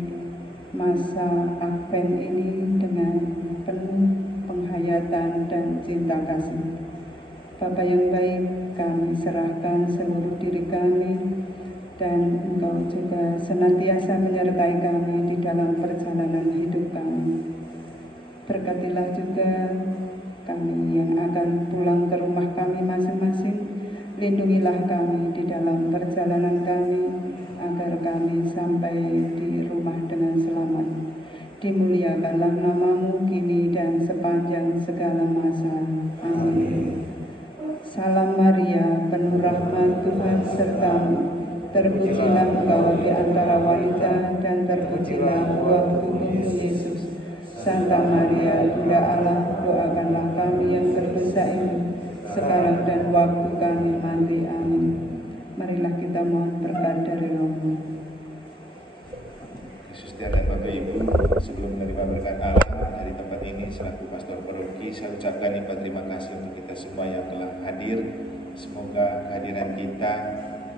masa Advent ini dengan penuh penghayatan dan cinta kasih. Bapa yang baik, kami serahkan seluruh diri kami dan Engkau juga senantiasa menyertai kami di dalam perjalanan hidup kami. Berkatilah juga kami yang akan pulang ke rumah kami masing-masing. Lindungilah kami di dalam perjalanan kami agar kami sampai di rumah dengan selamat. Dimuliakanlah nama-Mu kini dan sepanjang segala masa. Amin. Salam Maria, penuh rahmat Tuhan serta-Mu. Terpujilah Engkau di antara wanita dan terpujilah buah tubuh-Mu Yesus. Santa Maria, Bunda Allah, doakanlah kami yang berdosa ini, sekarang dan waktu kami mati. Amin. Marilah kita mohon berkat dari Romo. Yesus dan Bapak Ibu, sebelum menerima berkat Allah dari tempat ini, selaku pastor paroki, saya ucapkan terima kasih untuk kita semua yang telah hadir. Semoga kehadiran kita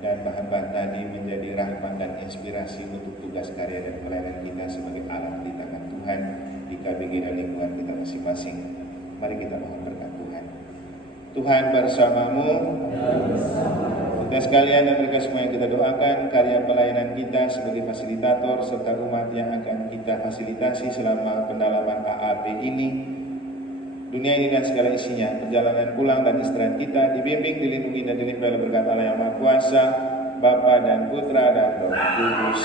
dan bahan-bahan tadi menjadi rahmat dan inspirasi untuk tugas karya dan pelayanan kita sebagai alat di tangan Tuhan di KBG dan lingkungan kita masing-masing. Mari kita mohon berkat Tuhan. Tuhan bersamamu. Kita sekalian dan mereka semua yang kita doakan, karya pelayanan kita sebagai fasilitator serta umat yang akan kita fasilitasi selama pendalaman AAP ini, dunia ini dan segala isinya, perjalanan pulang dan istirahat kita dibimbing, dilindungi dan dilimpahi oleh berkat Allah yang Maha Kuasa, Bapa dan Putra dan Roh Kudus.